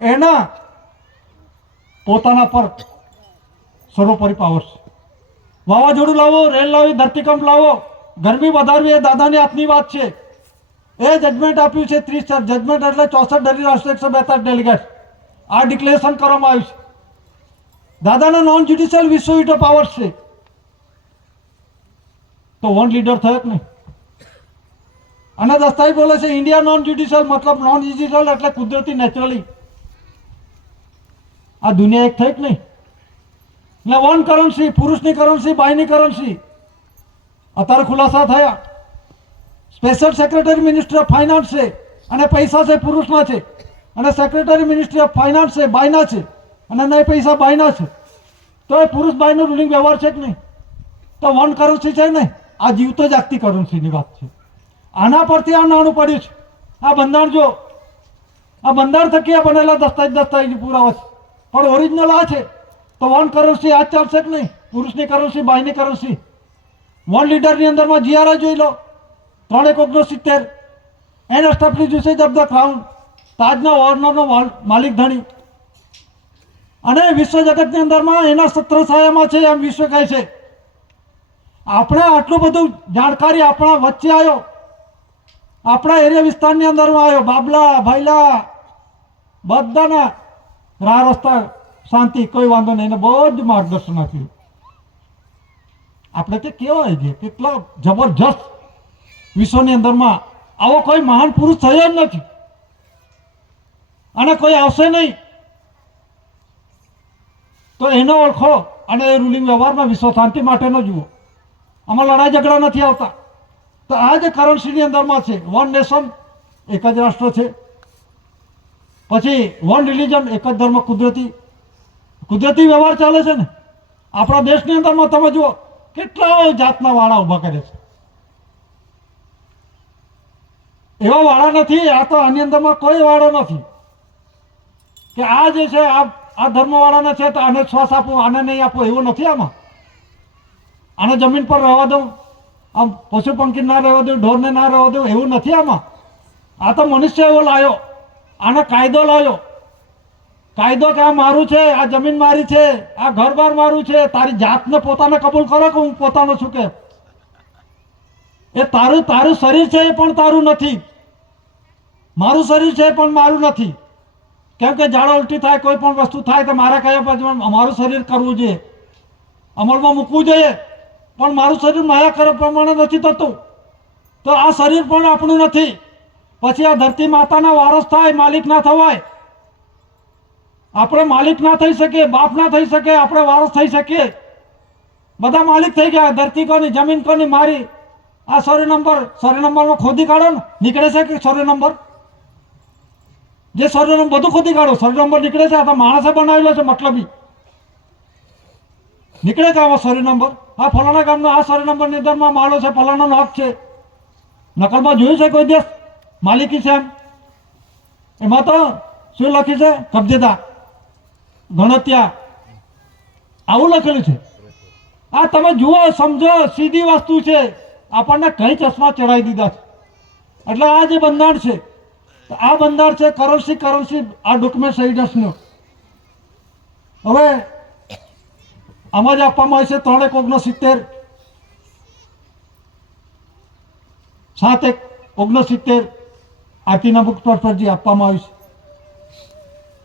એના પોતાના પર સર્વોપરી પાવર છે. વાવાઝોડું લાવો, રેલ લાવી, ધરતીકંપ લાવો, ગરમી વધારવી એ દાદાની હાથની વાત છે. એ જજમેન્ટ આપ્યું છે 30 જજમેન્ટ એટલે 64 રાષ્ટ્ર 142 ડેલિગેટ. આ ડિક્લેરેશન કરવામાં આવ્યું છે. દાદાના નોન જ્યુડિશિયલ વિશ્વ વીટો પાવર્સ છે. તો વન લીડર થયો કે નહીં? અને દસ્તાવેજ બોલે છે ઇન્ડિયા નોન જ્યુડિશિયલ, મતલબ નોન જ્યુડિશિયલ એટલે કુદરતી, નેચરલી. આ દુનિયા એક થઈ કે નહીં? એટલે વન કરન્સી, પુરુષની કરન્સી, બાયની કરન્સી અત્યારે ખુલાસા થયા. Special secretary ministry of finance છે અને પૈસા છે પુરુષના છે, અને સેક્રેટરી મિનિસ્ટ્રી ઓફ ફાઇનાન્સ છે બાયના છે, અને નહીં પૈસા બાયના છે. તો એ પુરુષ બાયનો રૂલિંગ વ્યવહાર છે કે નહીં? તો વન કરન્સી છે નહીં? આ જીવતો જાગતી કરન્સીની વાત છે. આના પરથી આ નાણું પડ્યું છે. આ બંધારણ જો, આ બંધારણ થકી આ બનેલા દસ્તાવેજ પુરાવા છે, પણ ઓરિજિનલ આ છે. તો વન કરન્સી આ ચાલશે કે નહીં? પુરુષની કરન્સી, બાયની કરન્સી. વન લીડરની અંદરમાં જીઆરઆઈ જોઈ લો, 3/1/69. An establish usage of the crown, તાજના ઓનરનો માલિક ધણી. અને વિશ્વ જગતની અંદરમાં એના સત્ર છાયામાં છે, એમ વિશ્વ કહે છે. આપણે આટલું બધું જાણકારી આપણા વચ્ચે આવ્યો, આપણા એરિયા વિસ્તારની અંદરમાં આવ્યો. બાબલા, ભાઈલા બધાના રાહ રસ્તા શાંતિ, કોઈ વાંધો નહીં, એને બહુ જ માર્ગદર્શન આપ્યું. આપણે તે કેવાય છે કેટલો જબરજસ્ત વિશ્વની અંદરમાં આવો કોઈ મહાન પુરુષ થયો જ નથી, અને કોઈ આવશે નહીં. તો એને ઓળખો અને એ રૂલિંગ વ્યવહારમાં વિશ્વ શાંતિ માટેનો જુઓ. આમાં લડાઈ ઝઘડા નથી આવતા. તો આ જે કરન્સીની અંદરમાં છે, વન નેશન, એક જ રાષ્ટ્ર છે. પછી વન રિલિજન, એક જ ધર્મ, કુદરતી વ્યવહાર ચાલે છે ને. આપણા દેશની અંદરમાં તમે જુઓ કેટલા જાતના વાળા ઊભા કરે છે. એવા વાળા નથી. આ તો આની અંદરમાં કોઈ વાળો નથી કે આ જે છે આ ધર્મવાળાને છે તો આને શ્વાસ આપું, આને નહીં આપું, એવું નથી. આને જમીન પર રહેવા દઉં, આમ પશુ પંખી ના રહેવા દઉં, ઢોરને ના રહેવા દઉં, એવું નથી આમાં. આ તો મનુષ્ય એવો લાવ્યો, આને કાયદો લાવ્યો. કાયદો કે આ મારું છે, આ જમીન મારી છે, આ ઘર બાર મારું છે. તારી જાતને પોતાને કબૂલ કરો કે હું પોતાનો છું કે? એ તારું શરીર છે એ પણ તારું નથી, મારું શરીર છે પણ મારું નથી. કેમ કે ઝાડા ઉલટી થાય, કોઈ પણ વસ્તુ થાય તો મારા કયા પછી મારું શરીર કરવું જોઈએ. અમલમાં મૂકવું જોઈએ. પણ મારું શરીર માયા કરે પ્રમાણે નથી થતું, તો આ શરીર પણ આપણું નથી. પછી આ ધરતી માતાના વારસ થાય, માલિક ના થવાય. આપણે માલિક ના થઈ શકીએ, બાપ ના થઈ શકીએ, આપણે વારસ થઈ શકીએ. બધા માલિક થઈ ગયા. ધરતી કોની, જમીન કોની, મારી. આ સર્વે નંબરમાં ખોદી કાઢો ને, નીકળે છે કે સર્વે નંબર? જે સર્વે નંબર બધું ખોદી કાઢો, સર્વે નંબર નીકળે છે. આ તો માણસે બનાવેલો છે, મતલબી નીકળે છે આમાં સર્વે નંબર. આ ફલાણા ગામનો આ સર્વે નંબર ની અંદરમાં માળો છે, ફલાણાનો હક છે. નકલમાં જોયું છે કોઈ દેશ માલિકી છે એમ? એમાં તો શું લખ્યું છે? કબજેદાર, ગણત્યા, આવું લખેલું છે. આ તમે જુઓ, સમજો, સીધી વસ્તુ છે. આપણને કઈ ચશ્મા ચડાવી દીધા છે. એટલે આ જે બંધારણ છે, આ બંધારણ છે કરન્સી આ ડોક્યુમેન્ટ સહિતનો. હવે આમાં જ આપવામાં આવે છે 3/1/69, 7/1/69 આરતીના બુક પર જે આપવામાં આવ્યું છે.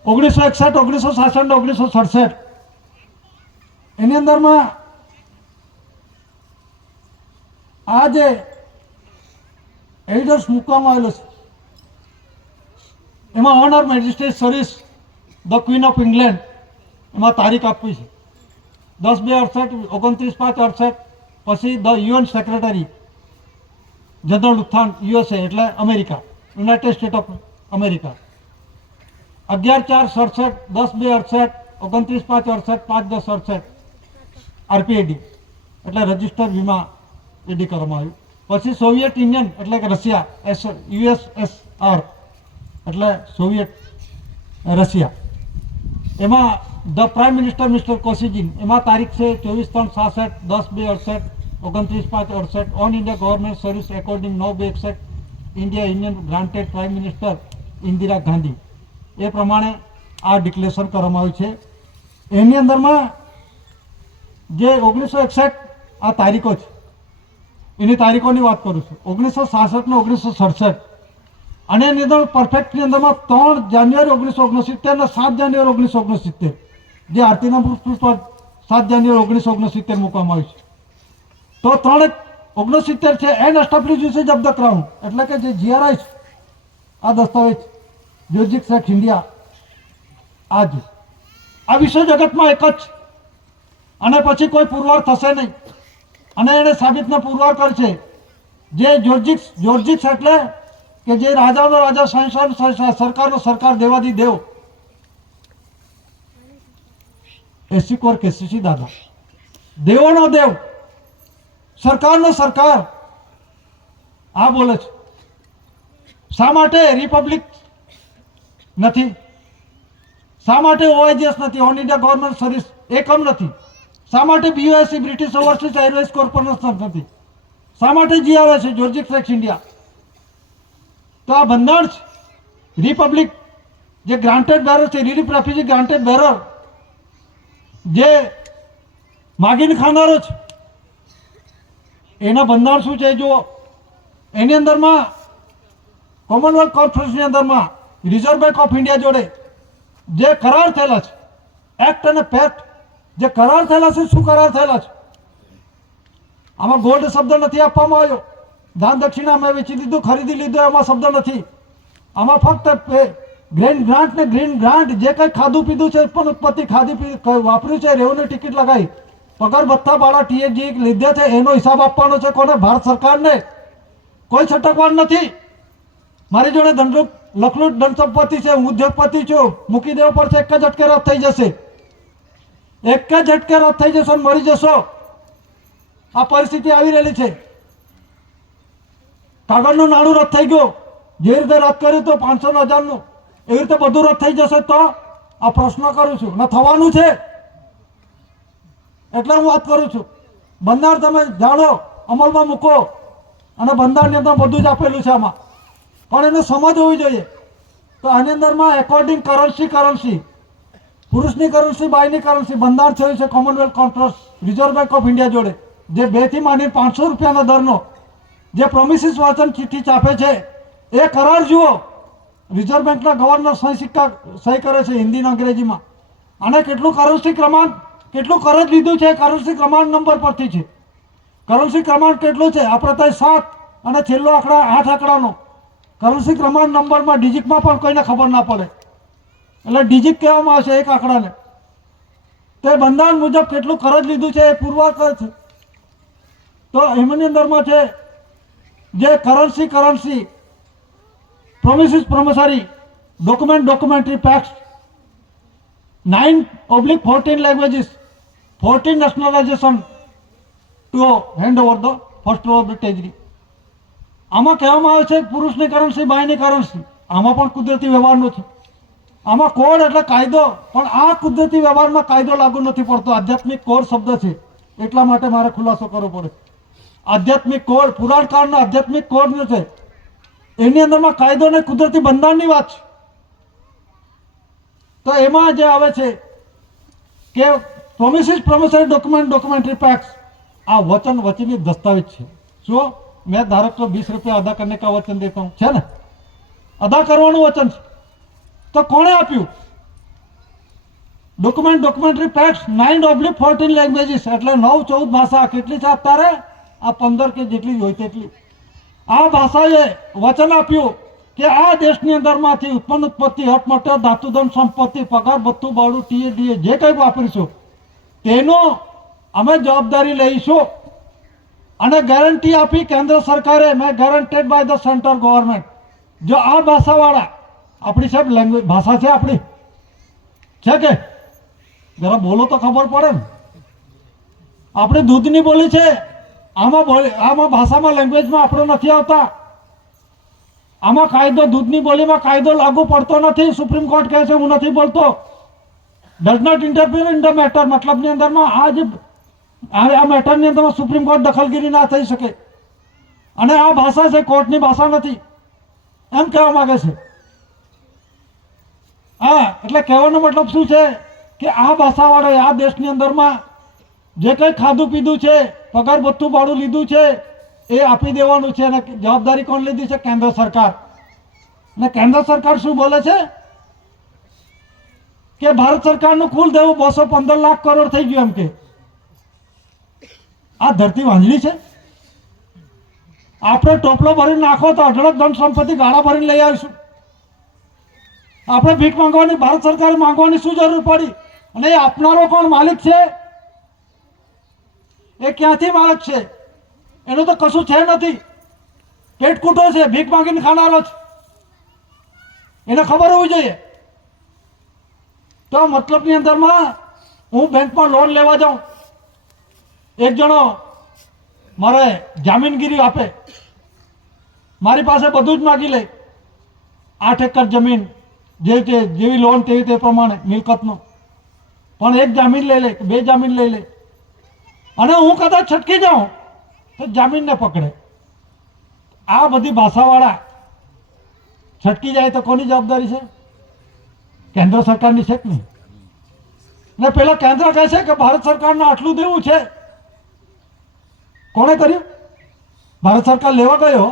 1961, 1966 ને 1967 એની અંદરમાં આ જે એડિટર્સ મૂકવામાં આવેલો છે, એમાં honour magistrate service the Queen of England, એમાં તારીખ આપવી છે 10/2/68, 29/5/68. પછી the UN secretary general U Thant, USA એટલે America, United State of America, 11/4/67, 10/2/68, 29/5/68, 5/10/68 RPAD એટલે રજિસ્ટર વીમા એડી કરવામાં આવ્યું. પછી સોવિયત યુનિયન એટલે કે રશિયા, USSR એટલે સોવિયત રશિયા, એમાં the prime minister mister Kosygin, એમાં તારીખ છે 24/3/66, 10/2/68, 29/5/68. On India government service according 9/61 India union granted prime minister Indira Gandhi. એ પ્રમાણે આ ડિક્લેરેશન કરવામાં આવ્યું છે. એની અંદરમાં જે 1961 આ તારીખો છે, એની તારીખોની વાત કરું છું. 1966 ને 1967 અને એની અંદર પરફેક્ટની અંદરમાં 3 જાન્યુઆરી 1969 ને 7 જાન્યુઆરી 1969 જે આરતીના પુસ્તક પર 7 જાન્યુઆરી 1969 મૂકવામાં આવ્યું છે. તો 3/69 છે and establish usage of the crown, એટલે કે જે GRI છે, આ દસ્તાવેજ જ્યોર્જિક્સ એક્ટ ઇન્ડિયા, આ વિશ્વ જગતમાં એક જ, અને પછી કોઈ પુરવાર થશે નહીં. અને એને સાબિતનો પુરવાર કરશે જે જ્યોર્જિક્સ એટલે કે જે રાજાનો રાજા, શહેનશાહનો સરકારનો સરકાર, દેવાદી દેવ, એસીકોર કેસીસી દાદા, દેવોનો દેવ, સરકારનો સરકાર, આ બોલે છે. શા માટે રિપબ્લિક નથી? શા માટે OIGS નથી, ઓલ ઇન્ડિયા ગવર્મેન્ટ સર્વિસ એકમ નથી? શા માટે BOSC British overseas Airways corporation નથી? શા માટે GRI છે, જ્યોર્જિક્સ એક્ટ ઇન્ડિયા? તો આ બંધારણ છે. રિપબ્લિક જે ગ્રાન્ટેડ બેરર છે, રિલીફ રેફ્યુજી ગ્રાન્ટેડ બેરર, જે માગીને ખાનારો છે, એના બંધારણ શું છે જુઓ. એની અંદરમાં કોમનવેલ્થ કોન્ફરન્સની અંદરમાં રિઝર્વ બેંક ઓફ ઇન્ડિયા જોડે જે કરાર થયેલા છે, એક્ટ અને પેક્ટ જે કરાર થયેલા છે, શું કરાર થયેલા છે? આમાં ગોલ્ડ શબ્દ નથી આપવામાં આવ્યો. દાન દક્ષિણા અમે વેચી લીધું, ખરીદી લીધું, એમાં શબ્દ નથી. આમાં ફક્ત ગ્રેન ગ્રાન્ટ ને ગ્રીન ગ્રાન્ટ, જે કંઈ ખાધું પીધું છે, પણ ઉત્પત્તિ ખાધી વાપર્યું છે, રેવન્યુ ટિકિટ લગાવી, પગાર ભથ્થા ભાડા THG લીધે છે, એનો હિસાબ આપવાનો છે. કોને? ભારત સરકારને. કોઈ છટકવાનું નથી. મારી જોડે લખલૂટ ધન સંપત્તિ છે, હું ઉદ્યોગપતિ છું, મૂકી દેવો પડશે, એક જ ઝટકે રદ થઈ જશે. એક જ ઝટકે રદ થઈ જશો, મરી જશો. આ પરિસ્થિતિ આવી રહેલી છે. કાગળનું નાણું રદ થઈ ગયું, જે રીતે રદ કર્યું તો 500,000નું, એવી રીતે બધું રદ થઈ જશે. તો આ પ્રશ્ન કરું છું, ને થવાનું છે એટલે હું વાત કરું છું. બંધારણ તમે જાણો, અમલમાં મૂકો, અને બંધારણની અંદર બધું જ આપેલું છે આમાં, પણ એને સમજ હોવી જોઈએ. તો આની અંદરમાં એકોર્ડિંગ કરન્સી, પુરુષની કરન્સી, બાયની કરન્સી, બંધારણ થયું છે Commonwealth conference reserve bank of India જોડે, જે 2 થી માંડીને 500 રૂપિયાના દરનો જે પ્રોમિસિસ વચન ચિઠ્ઠી છાપે છે, એ કરાર જુઓ. રિઝર્વ બેંકના ગવર્નર સહી કરે છે હિન્દી અને અંગ્રેજીમાં. અને કેટલું કરન્સી ક્રમાંક કેટલું કરંટ લીધું છે કરન્સી ક્રમાંક નંબર પરથી છે. કરન્સી ક્રમાંક કેટલો છે આપણે ત્યાં 7 અને છેલ્લો આંકડા 8 આંકડાનો કરન્સી ક્રમાંક નંબરમાં ડિજિટમાં પણ કોઈને ખબર ના પડે એટલે ડિજિટ કહેવામાં આવશે એક આંકડાને. તે બંધારણ મુજબ કેટલું કરંટ લીધું છે એ પુરવાર કરે છે. તો એમની અંદરમાં છે જે currency promises promissory documentary pacts 9/14 languages 14 nationalisation to hand over the first row of the treasury. આમાં કહેવામાં આવે છે પુરુષની કરન્સી બાયની કરન્સી આમાં પણ કુદરતી વ્યવહારનો છે. આમાં કોડ એટલે કાયદો પણ આ કુદરતી વ્યવહારમાં કાયદો લાગુ નથી પડતો. આધ્યાત્મિક કોડ શબ્દ છે એટલા માટે મારે ખુલાસો કરવો પડે. આધ્યાત્મિક કોડ પુરાણ કાળનો આધ્યાત્મિક કોડ છે એની અંદરમાં કાયદો ને કુદરતી બંધારણની વાત છે. તો એમાં જે આવે છે કે પ્રોમિસિસ પ્રોમિસરી ડોક્યુમેન્ટરી પેક્ટ્સ આ વચનની દસ્તાવેજ છે. શું मैं धारक को 20 रुपया अदा करने का वचन देता हूँ છે ને અદા કરવાનું વચન છે. તો કોણે આપ્યું ડોક્યુમેન્ટરી પેક્ટ્સ 9/14 લેંગ્વેજીસ એટલે 9-14 ભાષા કેટલી છે અત્યારે આ 15 કે જેટલી હોય તેટલી આ ભાષાએ વચન આપ્યું કે આ દેશની અંદરમાંથી ઉત્પત્તિ હટમટ ધાતુધન સંપત્તિ પગાર ભથ્થું ભાડું ટીએ જે કંઈ વાપરીશું તેનો અમે જવાબદારી લઈશું. અને ગેરંટી આપી કેન્દ્ર સરકારે મેં guaranteed by the central government. જો આ ભાષાવાળા આપણી સાહેબ લેંગ્વેજ ભાષા છે આપણી છે કે જરા બોલો તો ખબર પડે ને. આપણી દૂધની બોલી છે આમાં ભાષામાં લેંગ્વેજમાં આપણો નથી આવતા. આમાં કાયદો દૂધની બોલીમાં કાયદો લાગુ પડતો નથી. સુપ્રીમ કોર્ટ કહે છે હું નથી બોલતો does not interfere in the matter મતલબની અંદરમાં આ મેટરની અંદરમાં સુપ્રીમ કોર્ટ દખલગીરી ના થઈ શકે. અને આ ભાષા છે કોર્ટની ભાષા નથી એમ કહેવા માંગે છે. હા એટલે કહેવાનો મતલબ શું છે કે આ ભાષાવાળાએ આ દેશની અંદરમાં જે કંઈ ખાધું પીધું છે પગાર ભથ્થું ભાડું લીધું છે એ આપી દેવાનું છે. અને જવાબદારી કોણ લીધી છે કેન્દ્ર સરકાર. અને કેન્દ્ર સરકાર શું બોલે છે કે ભારત સરકારનું કુલ દેવું 215 લાખ કરોડ થઈ ગયું એમ કે આ ધરતી વાંજળી છે. આપણે ટોપલો ભરીને નાખો તો અઢળક ધન સંપત્તિ ગાળા ભરીને લઈ આવીશું. આપણે ભીખ માંગવાની ભારત સરકારે માંગવાની શું જરૂર પડી. અને એ આપનારો કોણ માલિક છે એ ક્યાંથી માલિક છે એનું તો કશું છે નથી. પેટ કૂટો છે ભીખ માંગીને ખાનારો છે એને ખબર હોવી જોઈએ. તો મતલબની અંદરમાં હું બેંકમાં લોન લેવા જાઉં એક જણો મારે જામીનગીરી આપે મારી પાસે બધું જ માગી લે 8 એકર જમીન જેવી લોન તેવી તે પ્રમાણે મિલકતનો પણ એક જામીન લઈ લે કે 2 જામીન લઈ લે અને હું કદાચ છટકી જાઉં તો જામીનને પકડે. આ બધી ભાષાવાળા છટકી જાય તો કોની જવાબદારી છે કેન્દ્ર સરકારની છે કે નહીં. ને પેલા કેન્દ્ર કહે છે કે ભારત સરકારને આટલું દેવું છે. કોણે કર્યું ભારત સરકાર લેવા ગયો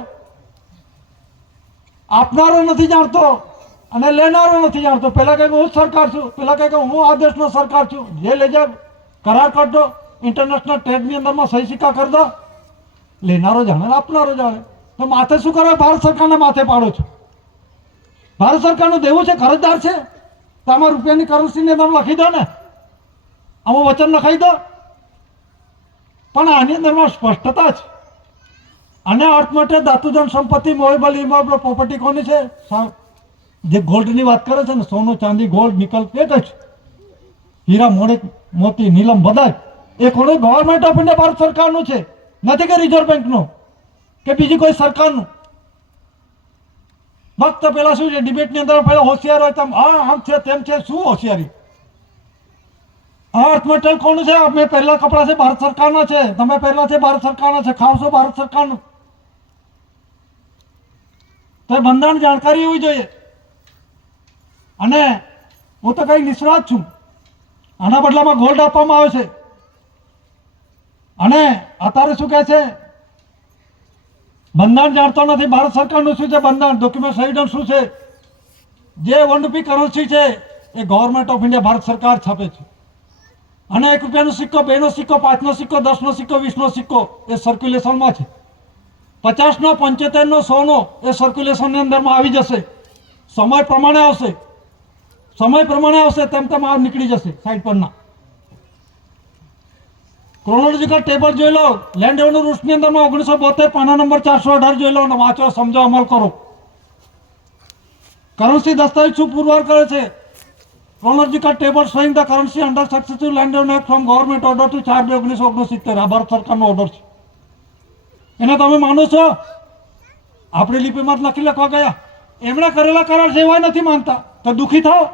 આપનારો નથી જાણતો અને લેનારો નથી જાણતો. પેલા કહે હું સરકાર છું પેલા કહે હું આ દેશનો સરકાર છું. જે લઈ જાય કરાર કરી દો ઇન્ટરનેશનલ ટ્રેડની અંદરમાં સહી સિક્કા કરી દો. લેનારો જાણે ને આપનારો જાણે. તો માથે શું કરે ભારત સરકારને માથે પાડો છો. ભારત સરકારનું દેવું છે ખરીદદાર છે તો આમાં રૂપિયાની કરન્સીની અંદર લખી દો ને આમાં વચન લખાઈ દો. પણ આની અંદરમાં સ્પષ્ટતા છે. અને અર્થ માટે ધાતુધન સંપત્તિ મોવેબલ ઇમોવેબલ પ્રોપર્ટી કોની છે જે ગોલ્ડની વાત કરે છે ને સોનું ચાંદી ગોલ્ડ નિકલ એ જ હીરા મોતી નીલમ બધા એ કોનું ગવર્મેન્ટ ઓફ ઇન્ડિયા ભારત સરકારનું છે નથી કે રિઝર્વ બેંકનું કે બીજી કોઈ સરકારનું. ફક્ત પેલા શું છે ડિબેટની અંદર પેલા હોશિયાર હોય તેમ આમ છે તેમ છે શું હોશિયારી. અર્થ મટીરિયલ કોનું છે મેં પહેલા કપડા છે ભારત સરકારના છે તમે પહેલા છે ભારત સરકારના છે ખાવશો ભારત સરકારનું. તો એ બંધારણ જાણકારી હોવી જોઈએ. અને હું તો કઈ નિષ્ણાત છું આના બદલામાં ગોલ્ડ આપવામાં આવે છે. અને અત્યારે શું કહે છે બંધારણ જાણતો નથી ભારત સરકારનું શું છે બંધારણ ડોક્યુમેન્ટ સહિત શું છે. જે 1 રૂપી કરન્સી છે એ ગવર્મેન્ટ ઓફ ઇન્ડિયા ભારત સરકાર છાપે છે અને 1 રૂપિયાનો સિક્કો, 2નો સિક્કો, 5નો સિક્કો, 10નો સિક્કો, 20નો સિક્કો એ સર્ક્યુલેશનમાં છે. 50નો, 75નો, 100નો એ સર્ક્યુલેશનની અંદરમાં આવી જશે. સમય પ્રમાણે આવશે, સમય પ્રમાણે આવશે તેમ તેમ આ નીકળી જશે સાઈડ પરના. ક્રોનોલોજીકલ ટેબલ જોઈ લો. લેન્ડ રેવન્યુ રૂલ્સની અંદરમાં 1972 પાના નંબર 418 જોઈ લો અને વાંચો, સમજો, અમલ કરો. કરન્સી દસ્તાવેજ શું પુરવાર કરે છે? Chronological table showing the currency under successive land revenue act from government order to 4/1969. આ ભારત સરકારનો ઓર્ડર છે. એને તમે માનો છો? આપણી લિપિમાં જ લખી લખવા ગયા. એમણે કરેલા કરાર છે એવા નથી માનતા તો દુઃખી થાઓ,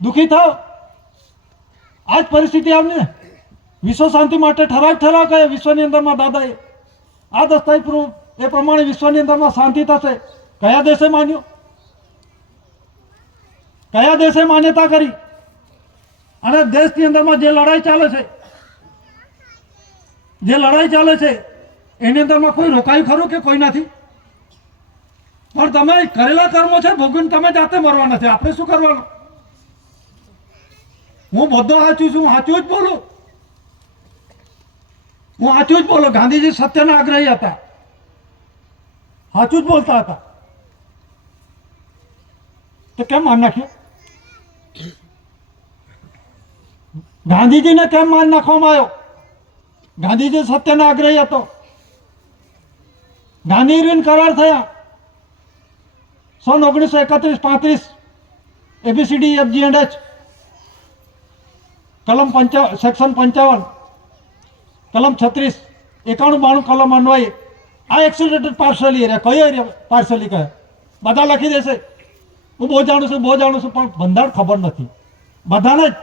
દુઃખી થાઓ. આ જ પરિસ્થિતિ આવને. વિશ્વ શાંતિ માટે ઠરાવ કર્યા વિશ્વની અંદરમાં દાદાએ. આ દસ્તાવેજ પ્રૂફ એ પ્રમાણે વિશ્વની અંદરમાં શાંતિ થશે. કયા દેશે માન્યો? કયા દેશે માન્યતા કરી? અને દેશની અંદરમાં જે લડાઈ ચાલે છે, જે લડાઈ ચાલે છે એની અંદરમાં કોઈ રોકાયું ખરું કે કોઈ નથી? પણ તમે કરેલા કર્મો છે ભોગવીને તમે જાતે મરવાના છે. આપણે શું કરવાનું? હું બધો સાચું છું, સાચું જ બોલું, હું સાચું જ બોલું. ગાંધીજી સત્યના આગ્રહી હતા, સાચું જ બોલતા હતા. તો કેમ માન નાખ્યો? ગાંધીજીને કેમ માન નાખવામાં આવ્યો? ગાંધીજી સત્યના આગ્રહી હતો. ગાંધી ઇરવિન કરાર થયા સન 1931-35 ABCD FG and H કલમ 55 સેક્શન 55 કલમ 36 91 92 કલમ અન્વયે આ એક્સિલેટેડ પાર્સલી એરિયા કયો એરિયા પાર્સલી કહે? બધા લખી દેશે. હું બહુ જાણું છું, બહુ જાણું છું, પણ બંધારણ ખબર નથી બધાને જ.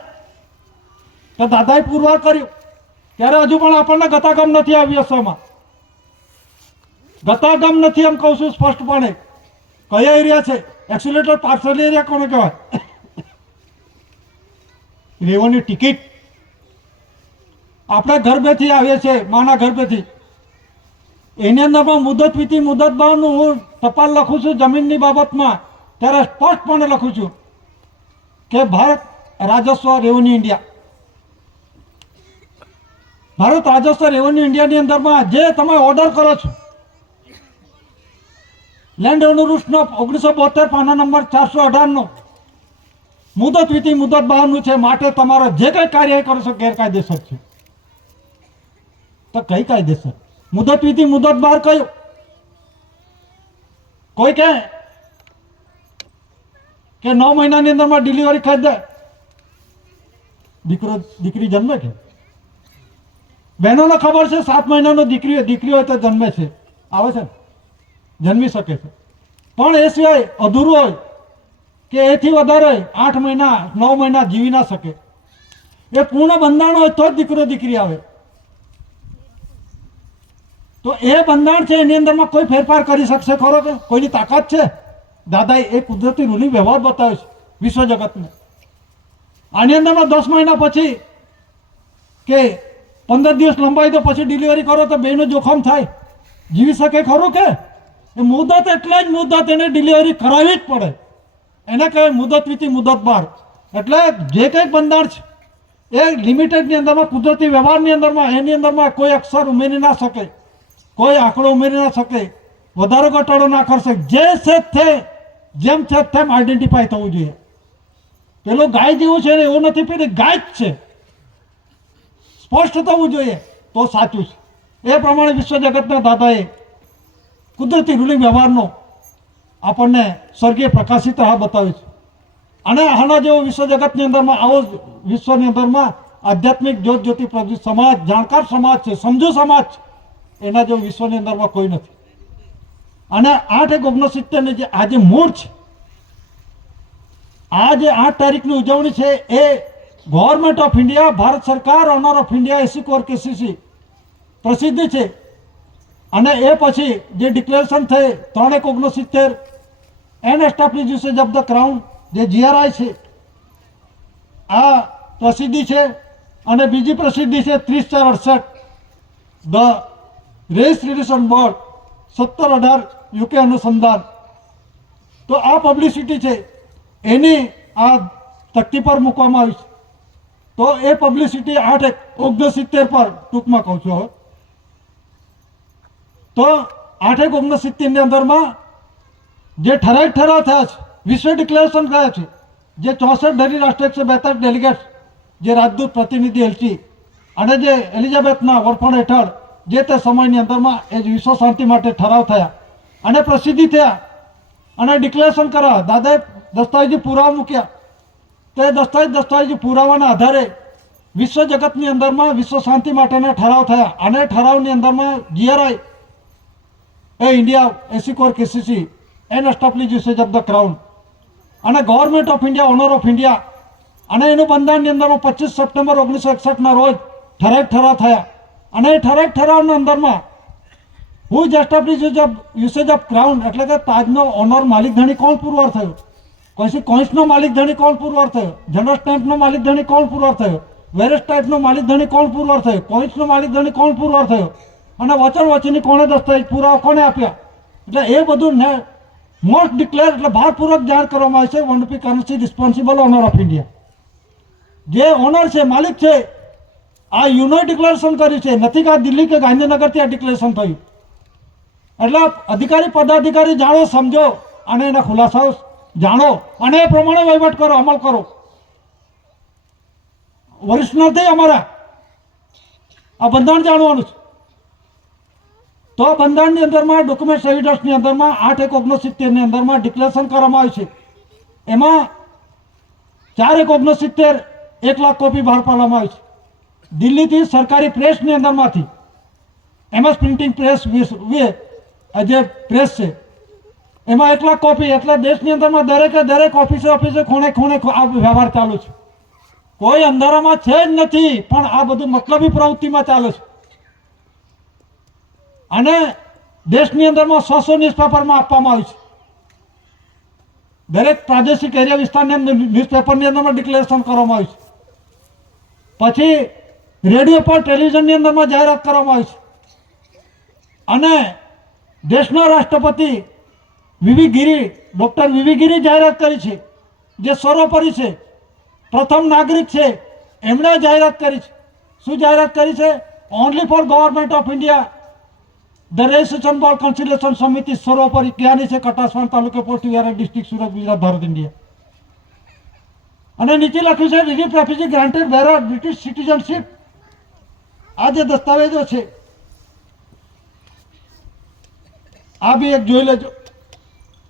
તો દાદાએ પુરવાર કર્યું ત્યારે હજુ પણ આપણને ગતાગમ નથી આ વ્યવસ્થામાં. ગતાગમ નથી એમ કહું છું સ્પષ્ટપણે. કયા એરિયા છે? એક્સિલેટેડ પાર્સલી એરિયા કોને કહેવાય? રેવન્યુ ટિકિટ આપણે ઘર બેઠી આવીએ છીએ, માના ઘર બેઠી. એની અંદરમાં મુદત વિધિ મુદત ભાવનું હું ટપાલ લખું છું જમીનની બાબતમાં, ત્યારે સ્પષ્ટપણે લખું છું કે ભારત રાજસ્વ રેવન્યુ ઇન્ડિયા, ભારત રાજસ્વ રેવન્યુ ઇન્ડિયાની અંદરમાં જે તમે ઓર્ડર કરો છો લેન્ડ રેવન્યુ રૂલ્સનો 1972 પાના નંબર 418 મુદત વિધિ મુદત બહારનું છે. માટે તમારો જે કંઈ કાર્ય કરો છો ગેરકાયદેસર છે. તો કઈ કાયદેસર? મુદત વિધિ મુદત બહાર કયું? કોઈ કહે કે 9 મહિનાની અંદરમાં ડિલિવરી કરી દે, દીકરો દીકરી જન્મે છે. બહેનોને ખબર છે 7 મહિનાનો દીકરી હોય તો જન્મે છે, આવે છે, જન્મી શકે છે. પણ એ સિવાય અધૂરું હોય કે એથી વધારે 8 મહિના 9 મહિના જીવી ના શકે. એ પૂર્ણ બંધારણ હોય તો જ દીકરો દીકરી આવે. તો એ બંધારણ છે એની અંદરમાં કોઈ ફેરફાર કરી શકશે ખરો? કે કોઈની તાકાત છે? દાદાએ એ કુદરતી રૂલિંગ વ્યવહાર બતાવ્યો છે વિશ્વ જગતને. આની અંદરમાં 10 મહિના પછી કે 15 દિવસ લંબાઈ તો પછી ડિલિવરી કરો તો બેનો જોખમ થાય, જીવી શકે ખરું? કે એ મુદત એટલે જ મુદત એને ડિલિવરી કરાવવી જ પડે. એને કહેવાય મુદત વિધિ મુદત બહાર. એટલે જે કંઈક બંધારણ છે એ લિમિટેડની અંદરમાં કુદરતી વ્યવહારની અંદરમાં એની અંદરમાં કોઈ અક્ષર ઉમેરી ના શકે, કોઈ આંકડો ઉમેરી ના શકે, વધારો ઘટાડો ના કરશે. જે છે તે જેમ છે તેમ આઈડેન્ટિફાય થવું જોઈએ. પેલો ગાય જેવું છે ને એવું નથી, પેલી ગાય જ છે, સ્પષ્ટ થવું જોઈએ તો સાચું છે. એ પ્રમાણે વિશ્વ જગતના દાદાએ કુદરતી રૂલિંગ વ્યવહારનો આપણને સ્વર્ગીય પ્રકાશિત રાહ બતાવે છે. અને આના જેવો વિશ્વ જગતની અંદરમાં આવો વિશ્વની અંદરમાં આધ્યાત્મિક જ્યોત જ્યોતિ પ્રજ્વલિત સમાજ, જાણકાર સમાજ છે, સમજુ સમાજ છે, એના જેવું વિશ્વની અંદરમાં કોઈ નથી. અને 8/1969 જે આજે મૂળ છે, આ જે 8 તારીખની ઉજવણી છે એ ગવર્મેન્ટ ઓફ ઇન્ડિયા, ભારત સરકાર, ઓનર ઓફ ઇન્ડિયા, એસી કોર કેસીસી પ્રસિદ્ધ છે. અને એ પછી જે ડિક્લેરેશન થઈ 3/1969 an establish usage of the crown જે GRI છે, આ પ્રસિદ્ધિ છે. અને બીજી પ્રસિદ્ધિ છે 30/4/68 ધ રજિસ્ટ્રેશન બોર્ડ 17/18 UK અનુસંધાન. તો આ પબ્લિસિટી છે એની આ તકતી પર મૂકવામાં આવી છે. તો એ પબ્લિસિટી 8/69 પર ટૂંકમાં કહું છું હવે, તો 8/69 અંદરમાં જે ઠરાવ થયા છે, વિશ્વ ડિક્લેરેશન થયા છે, જે 64 ધરી રાષ્ટ્ર 142 ડેલિગેટ્સ, જે રાજદૂત પ્રતિનિધિ એલચી અને જે એલિઝાબેથના વરફણ હેઠળ જે તે સમયની અંદરમાં એ વિશ્વ શાંતિ માટે ઠરાવ થયા અને પ્રસિદ્ધિ થયા અને ડિક્લેરેશન કરાયા. દાદાએ દસ્તાવેજી પુરાવા મૂક્યા. તે દસ્તાવેજી પુરાવાના આધારે વિશ્વ જગતની અંદરમાં વિશ્વ શાંતિ માટેના ઠરાવ થયા અને ઠરાવની અંદરમાં GRI એ ઇન્ડિયા એસિકોર KCC an establish usage of the crown અને government of India owner of India અને એનું બંધારણની અંદરમાં 25 સપ્ટેમ્બર 1961ના રોજ ઠરાવ થયા અને એ ઠરાવના અંદરમાં who is establish usage of crown એટલે કે તાજનો ઓનર માલિક ધણી કોણ પુરવાર થયો, કોઈન્સનો માલિક ધણી કોણ પુરવાર થયો, જનરલ સ્ટેમ્પનો માલિક ધણી કોણ પુરવાર થયો, વેરિયસ ટાઈપનો માલિક ધણી કોણ પુરવાર થયો, કોઈન્સનો માલિક ધણી કોણ પુરવાર થયો અને વચનની કોણે દસ્તાવેજ પુરાવા કોને આપ્યા. એટલે એ બધું મોસ્ટ ડિક્લેર એટલે ભારપૂર્વક જાહેર કરવામાં આવે છે વનપી currency responsible owner of India. જે ઓનર છે, માલિક છે, આ યુનો ડિક્લેરેશન કર્યું છે, નથી કે આ દિલ્હી કે ગાંધીનગરથી આ ડિક્લેરેશન થયું. એટલે અધિકારી પદાધિકારી જાણો, સમજો અને એના ખુલાસાઓ જાણો અને એ પ્રમાણે વહીવટ કરો, અમલ કરો. વરિષ્ઠ નથી અમારા, આ બંધારણ જાણવાનું છે. તો આ બંધારણની અંદરમાં ડોક્યુમેન્ટ એવિડન્સની અંદરમાં 8/69ની અંદરમાં ડિક્લેરેશન કરવામાં આવ્યું છે. એમાં 4/69 1 લાખ કોપી બહાર પાડવામાં આવી છે દિલ્હીથી સરકારી પ્રેસની અંદરમાંથી. MS પ્રિન્ટિંગ પ્રેસ જે પ્રેસ છે એમાં 1 લાખ કોપી, એટલે દેશની અંદરમાં દરેક ઓફિસે ખૂણે આ વ્યવહાર ચાલુ છે. કોઈ અંધારામાં છે જ નથી, પણ આ બધું મતલબી પ્રવૃત્તિમાં ચાલે છે. અને દેશની અંદરમાં 100 ન્યૂઝપેપરમાં આપવામાં આવ્યું છે. દરેક પ્રાદેશિક એરિયા વિસ્તારની અંદર ન્યૂઝપેપરની અંદરમાં ડિક્લેરેશન કરવામાં આવ્યું છે. પછી રેડિયો પર, ટેલિવિઝનની અંદરમાં જાહેરાત કરવામાં આવી છે. અને દેશના રાષ્ટ્રપતિ ડૉક્ટર વીવી ગિરી જાહેરાત કરી છે, જે સર્વોપરી છે, પ્રથમ નાગરિક છે, એમણે જાહેરાત કરી છે. શું જાહેરાત કરી છે? Only for government of India the registration board conciliation સમિતિ સર્વોપરી ક્યાંની છે? કટાસવાન તાલુકે post Vihar district Surat Gujarat Bharat India. અને નીચે લખ્યું છે relief refugee granted bearer British citizenship. આ જે દસ્તાવેજો છે આ બી એક જોઈ લેજો.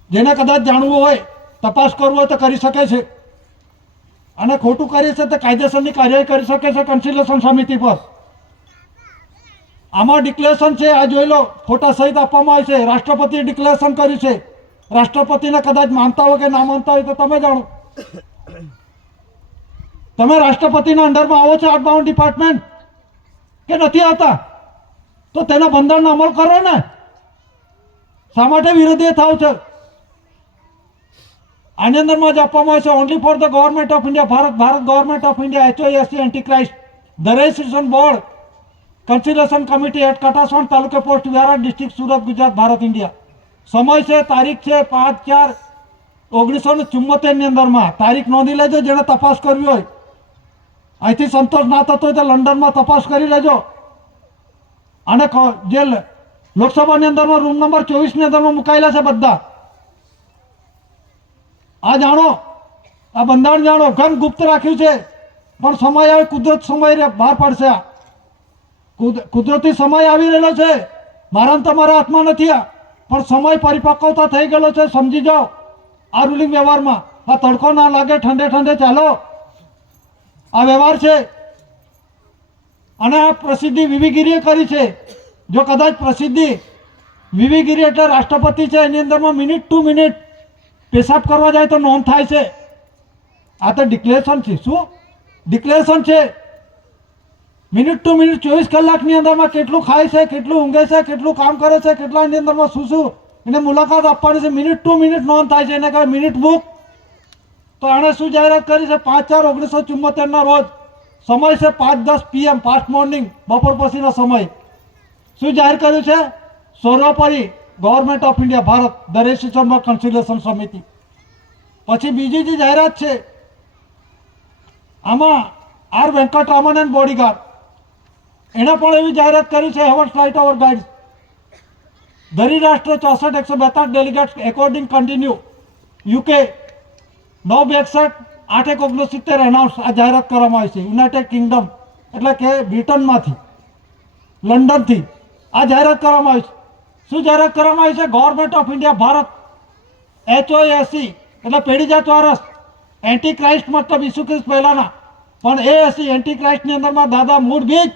જેને કદાચ જાણવું હોય, તપાસ કરવું હોય તો કરી શકે છે અને ખોટું કરી છે તો કાયદેસરની કાર્યવાહી કરી શકે છે કન્સિલેશન સમિતિ પર. આમાં ડિક્લેરેશન છે, આ જોઈ લો, ફોટા સહિત આપવામાં આવે છે. રાષ્ટ્રપતિએ ડિક્લેરેશન કર્યું છે. રાષ્ટ્રપતિને કદાચ માનતા હોય કે ના માનતા હોય તો તમે જાણો. તમે રાષ્ટ્રપતિના અંડરમાં આવો છો આઉટબાઉન્ડ ડિપાર્ટમેન્ટ કે નથી આવતા? તો તેના બંધારણનો અમલ કરો ને. શા માટે વિરોધી થાવ છો? આની અંદરમાં જ આપવામાં આવે છે only for the government of India, Bharat government of India, HOSC antichrist, the registration board conciliation committee at Katasvan તાલુકે post Vihar district Surat Gujarat Bharat India. સમય છે, તારીખ છે 5/4/1974ની અંદરમાં. તારીખ નોંધી લેજો જેણે તપાસ કરવી હોય. અહીંથી સંતોષ ના થતો હોય તો લંડનમાં તપાસ કરી લેજો. અને જે લોકસભાની અંદરમાં રૂમ નંબર 24ની અંદરમાં મુકાયેલા છે બધા. આ જાણો, આ બંધારણ જાણો. ઘન ગુપ્ત રાખ્યું છે, પણ સમય આવે કુદરત સમય બહાર પાડશે. આ કુદરતી સમય આવી રહેલો છે, મારા તમારા હાથમાં નથી. આ પણ સમય પરિપક્વતા થઈ ગયેલો છે, સમજી જાઓ. આ રૂલિંગ વ્યવહારમાં આ તડકો ના લાગે, ઠંડે ચાલો. આ વ્યવહાર છે. અને આ પ્રસિદ્ધિ વીવી ગિરીએ કરી છે. જો કદાચ પ્રસિદ્ધિ વીવી ગિરી એટલે રાષ્ટ્રપતિ છે, એની અંદરમાં મિનિટ ટુ મિનિટ પેશાબ કરવા જાય તો નોંધ થાય છે. આ તો ડિક્લેરેશન છે. શું ડિક્લેરેશન છે? મિનિટ ટુ મિનિટ 24 કલાકની અંદરમાં કેટલું ખાય છે, કેટલું ઊંઘે છે, કેટલું કામ કરે છે, કેટલાની અંદરમાં શું એને મુલાકાત આપવાની છે, મિનિટ ટુ મિનિટ નોંધ થાય છે. એને કહેવાય મિનિટ બુક. તો આણે શું જાહેરાત કરી છે? 5/4/1974ના રોજ. સમય છે 5:10 PM, ફાસ્ટ મોર્નિંગ, બપોર પછીનો સમય. શું જાહેર કર્યું છે? સર્વોપરી government of India, Bharat, the registration board conciliation સમિતિ. પછી બીજી જે જાહેરાત છે આમાં આર વેંકટરામન એન્ડ બોડીગાર્ડ, એણે પણ એવી જાહેરાત કરી છે હેવન ફ્લાઇટ ઓવર ગાઈડ. ધરી રાષ્ટ્ર 64-142 delegates according continue UK 9-62 8-69 announce. આ જાહેરાત કરવામાં આવી છે યુનાઇટેડ કિંગડમ એટલે કે બ્રિટનમાંથી, લંડનથી આ જાહેરાત કરવામાં આવી છે. શું જાહેરાત કરવામાં આવી છે? Government of India Bharat HOAC એટલે પેઢીજાત વારસ, એન્ટી ક્રાઇસ્ટ મતલબ ઈસુ ખ્રિસ્ત પહેલાના, પણ ASC એન્ટી ક્રાઇસ્ટની અંદરમાં દાદા મૂળ બીજ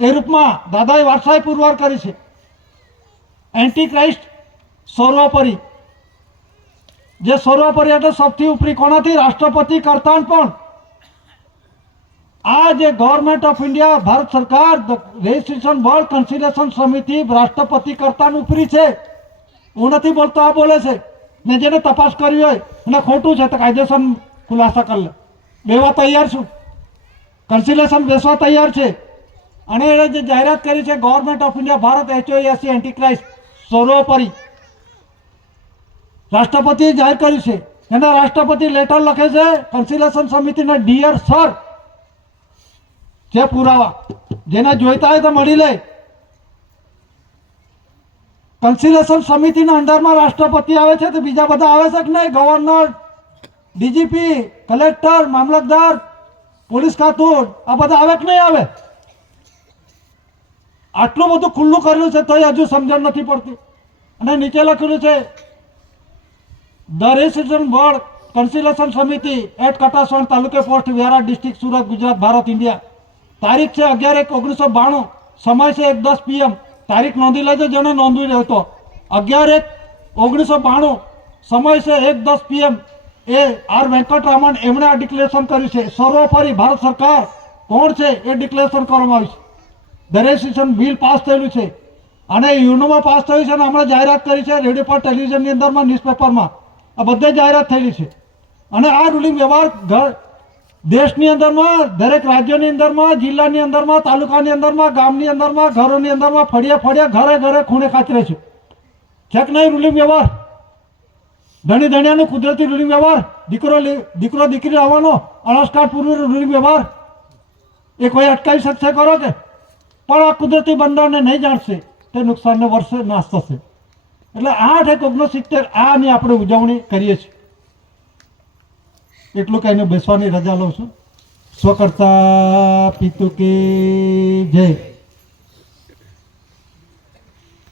એ રૂપમાં દાદાએ વારસાઈ પુરવાર કરી છે. એન્ટી ક્રાઇસ્ટ સર્વોપરી, જે સર્વોપરી એટલે સૌથી ઉપરી, કોનાથી? રાષ્ટ્રપતિ કરતાં પણ. આ જે ગવર્મેન્ટ ઓફ ઇન્ડિયા ભારત સરકાર રજિસ્ટ્રેશન વર્લ્ડ કન્સિડરેશન સમિતિ રાષ્ટ્રપતિ કરતાં ઉપરી છે. હું નથી બોલતો, આ બોલે છે. ને જેને તપાસ કરી હોય અને ખોટું છે તો કાયદેસર ખુલાસા કરી લે. બેવા તૈયાર છું, કન્સિલેશન બેસવા તૈયાર છે. અને એણે જે જાહેરાત કરી છે government of India Bharat HOAC anti Christ સર્વોપરી, રાષ્ટ્રપતિએ જાહેર કર્યું છે. એના રાષ્ટ્રપતિ લેટર લખે છે કન્સિલેશન સમિતિને, ડિયર સર. જે પુરાવા જેને જોઈતા હોય તો મળી લે. કન્સિલેશન સમિતિના અંડરમાં રાષ્ટ્રપતિ આવે છે તો બીજા બધા આવે છે કે નહીં? ગવર્નર, DGP, કલેક્ટર, મામલતદાર, પોલીસ ખાતું, આ બધા આવે કે નહીં આવે? આટલું બધું ખુલ્લું કરેલું છે તોય હજુ સમજણ નથી પડતી. અને નીચે લખેલું છે ધ રેસિડેન્ટ બોર્ડ કન્સિલેશન સમિતિ એટ કટાસવાણ તાલુકે post Vyara district Surat Gujarat Bharat India. તારીખ છે 11/1/1992, સમય છે 1:10 PM. તારીખ નોંધી લેજો જેને નોંધવી રહ્યો તો. 11/1/1992, સમય છે 1:10 PM. એ આર વેંકટરામન એમણે આ ડિક્લેરેશન કર્યું છે. સર્વોપરી ભારત સરકાર કોણ છે એ ડિક્લેરેશન કરવામાં આવ્યું છે. રેજિસ્ટ્રેશન બિલ પાસ થયેલું છે અને યુનોમાં પાસ થયું છે અને હમણાં જાહેરાત કરી છે રેડિયો પર, ટેલિવિઝનની અંદરમાં, ન્યૂઝપેપરમાં, આ બધે જાહેરાત થયેલી છે. અને આ રૂલિંગ વ્યવહાર દેશની અંદરમાં, દરેક રાજ્યોની અંદરમાં, જિલ્લાની અંદરમાં, તાલુકાની અંદરમાં, ગામની અંદરમાં, ઘરોની અંદરમાં, ફળિયા ઘરે ઘરે ખૂણે ખાચરે છે. છે કે નહીં રૂલિંગ વ્યવહાર? ધણી ધણિયાનું કુદરતી રૂલિંગ વ્યવહાર, દીકરો દીકરી આવવાનો અણસ્કાર પૂર્વ રૂલિંગ વ્યવહાર, એ કોઈ અટકાવી શકશે કરો કે? પણ આ કુદરતી બંધારણને નહીં જાણશે તે નુકસાનને વર્ષે નાશ થશે. એટલે 8/1/69 આની આપણે ઉજવણી કરીએ છીએ. એટલું કહીને બેસવાની રજા લઉં છું. સ્વકર્તા પિતુ કે જય.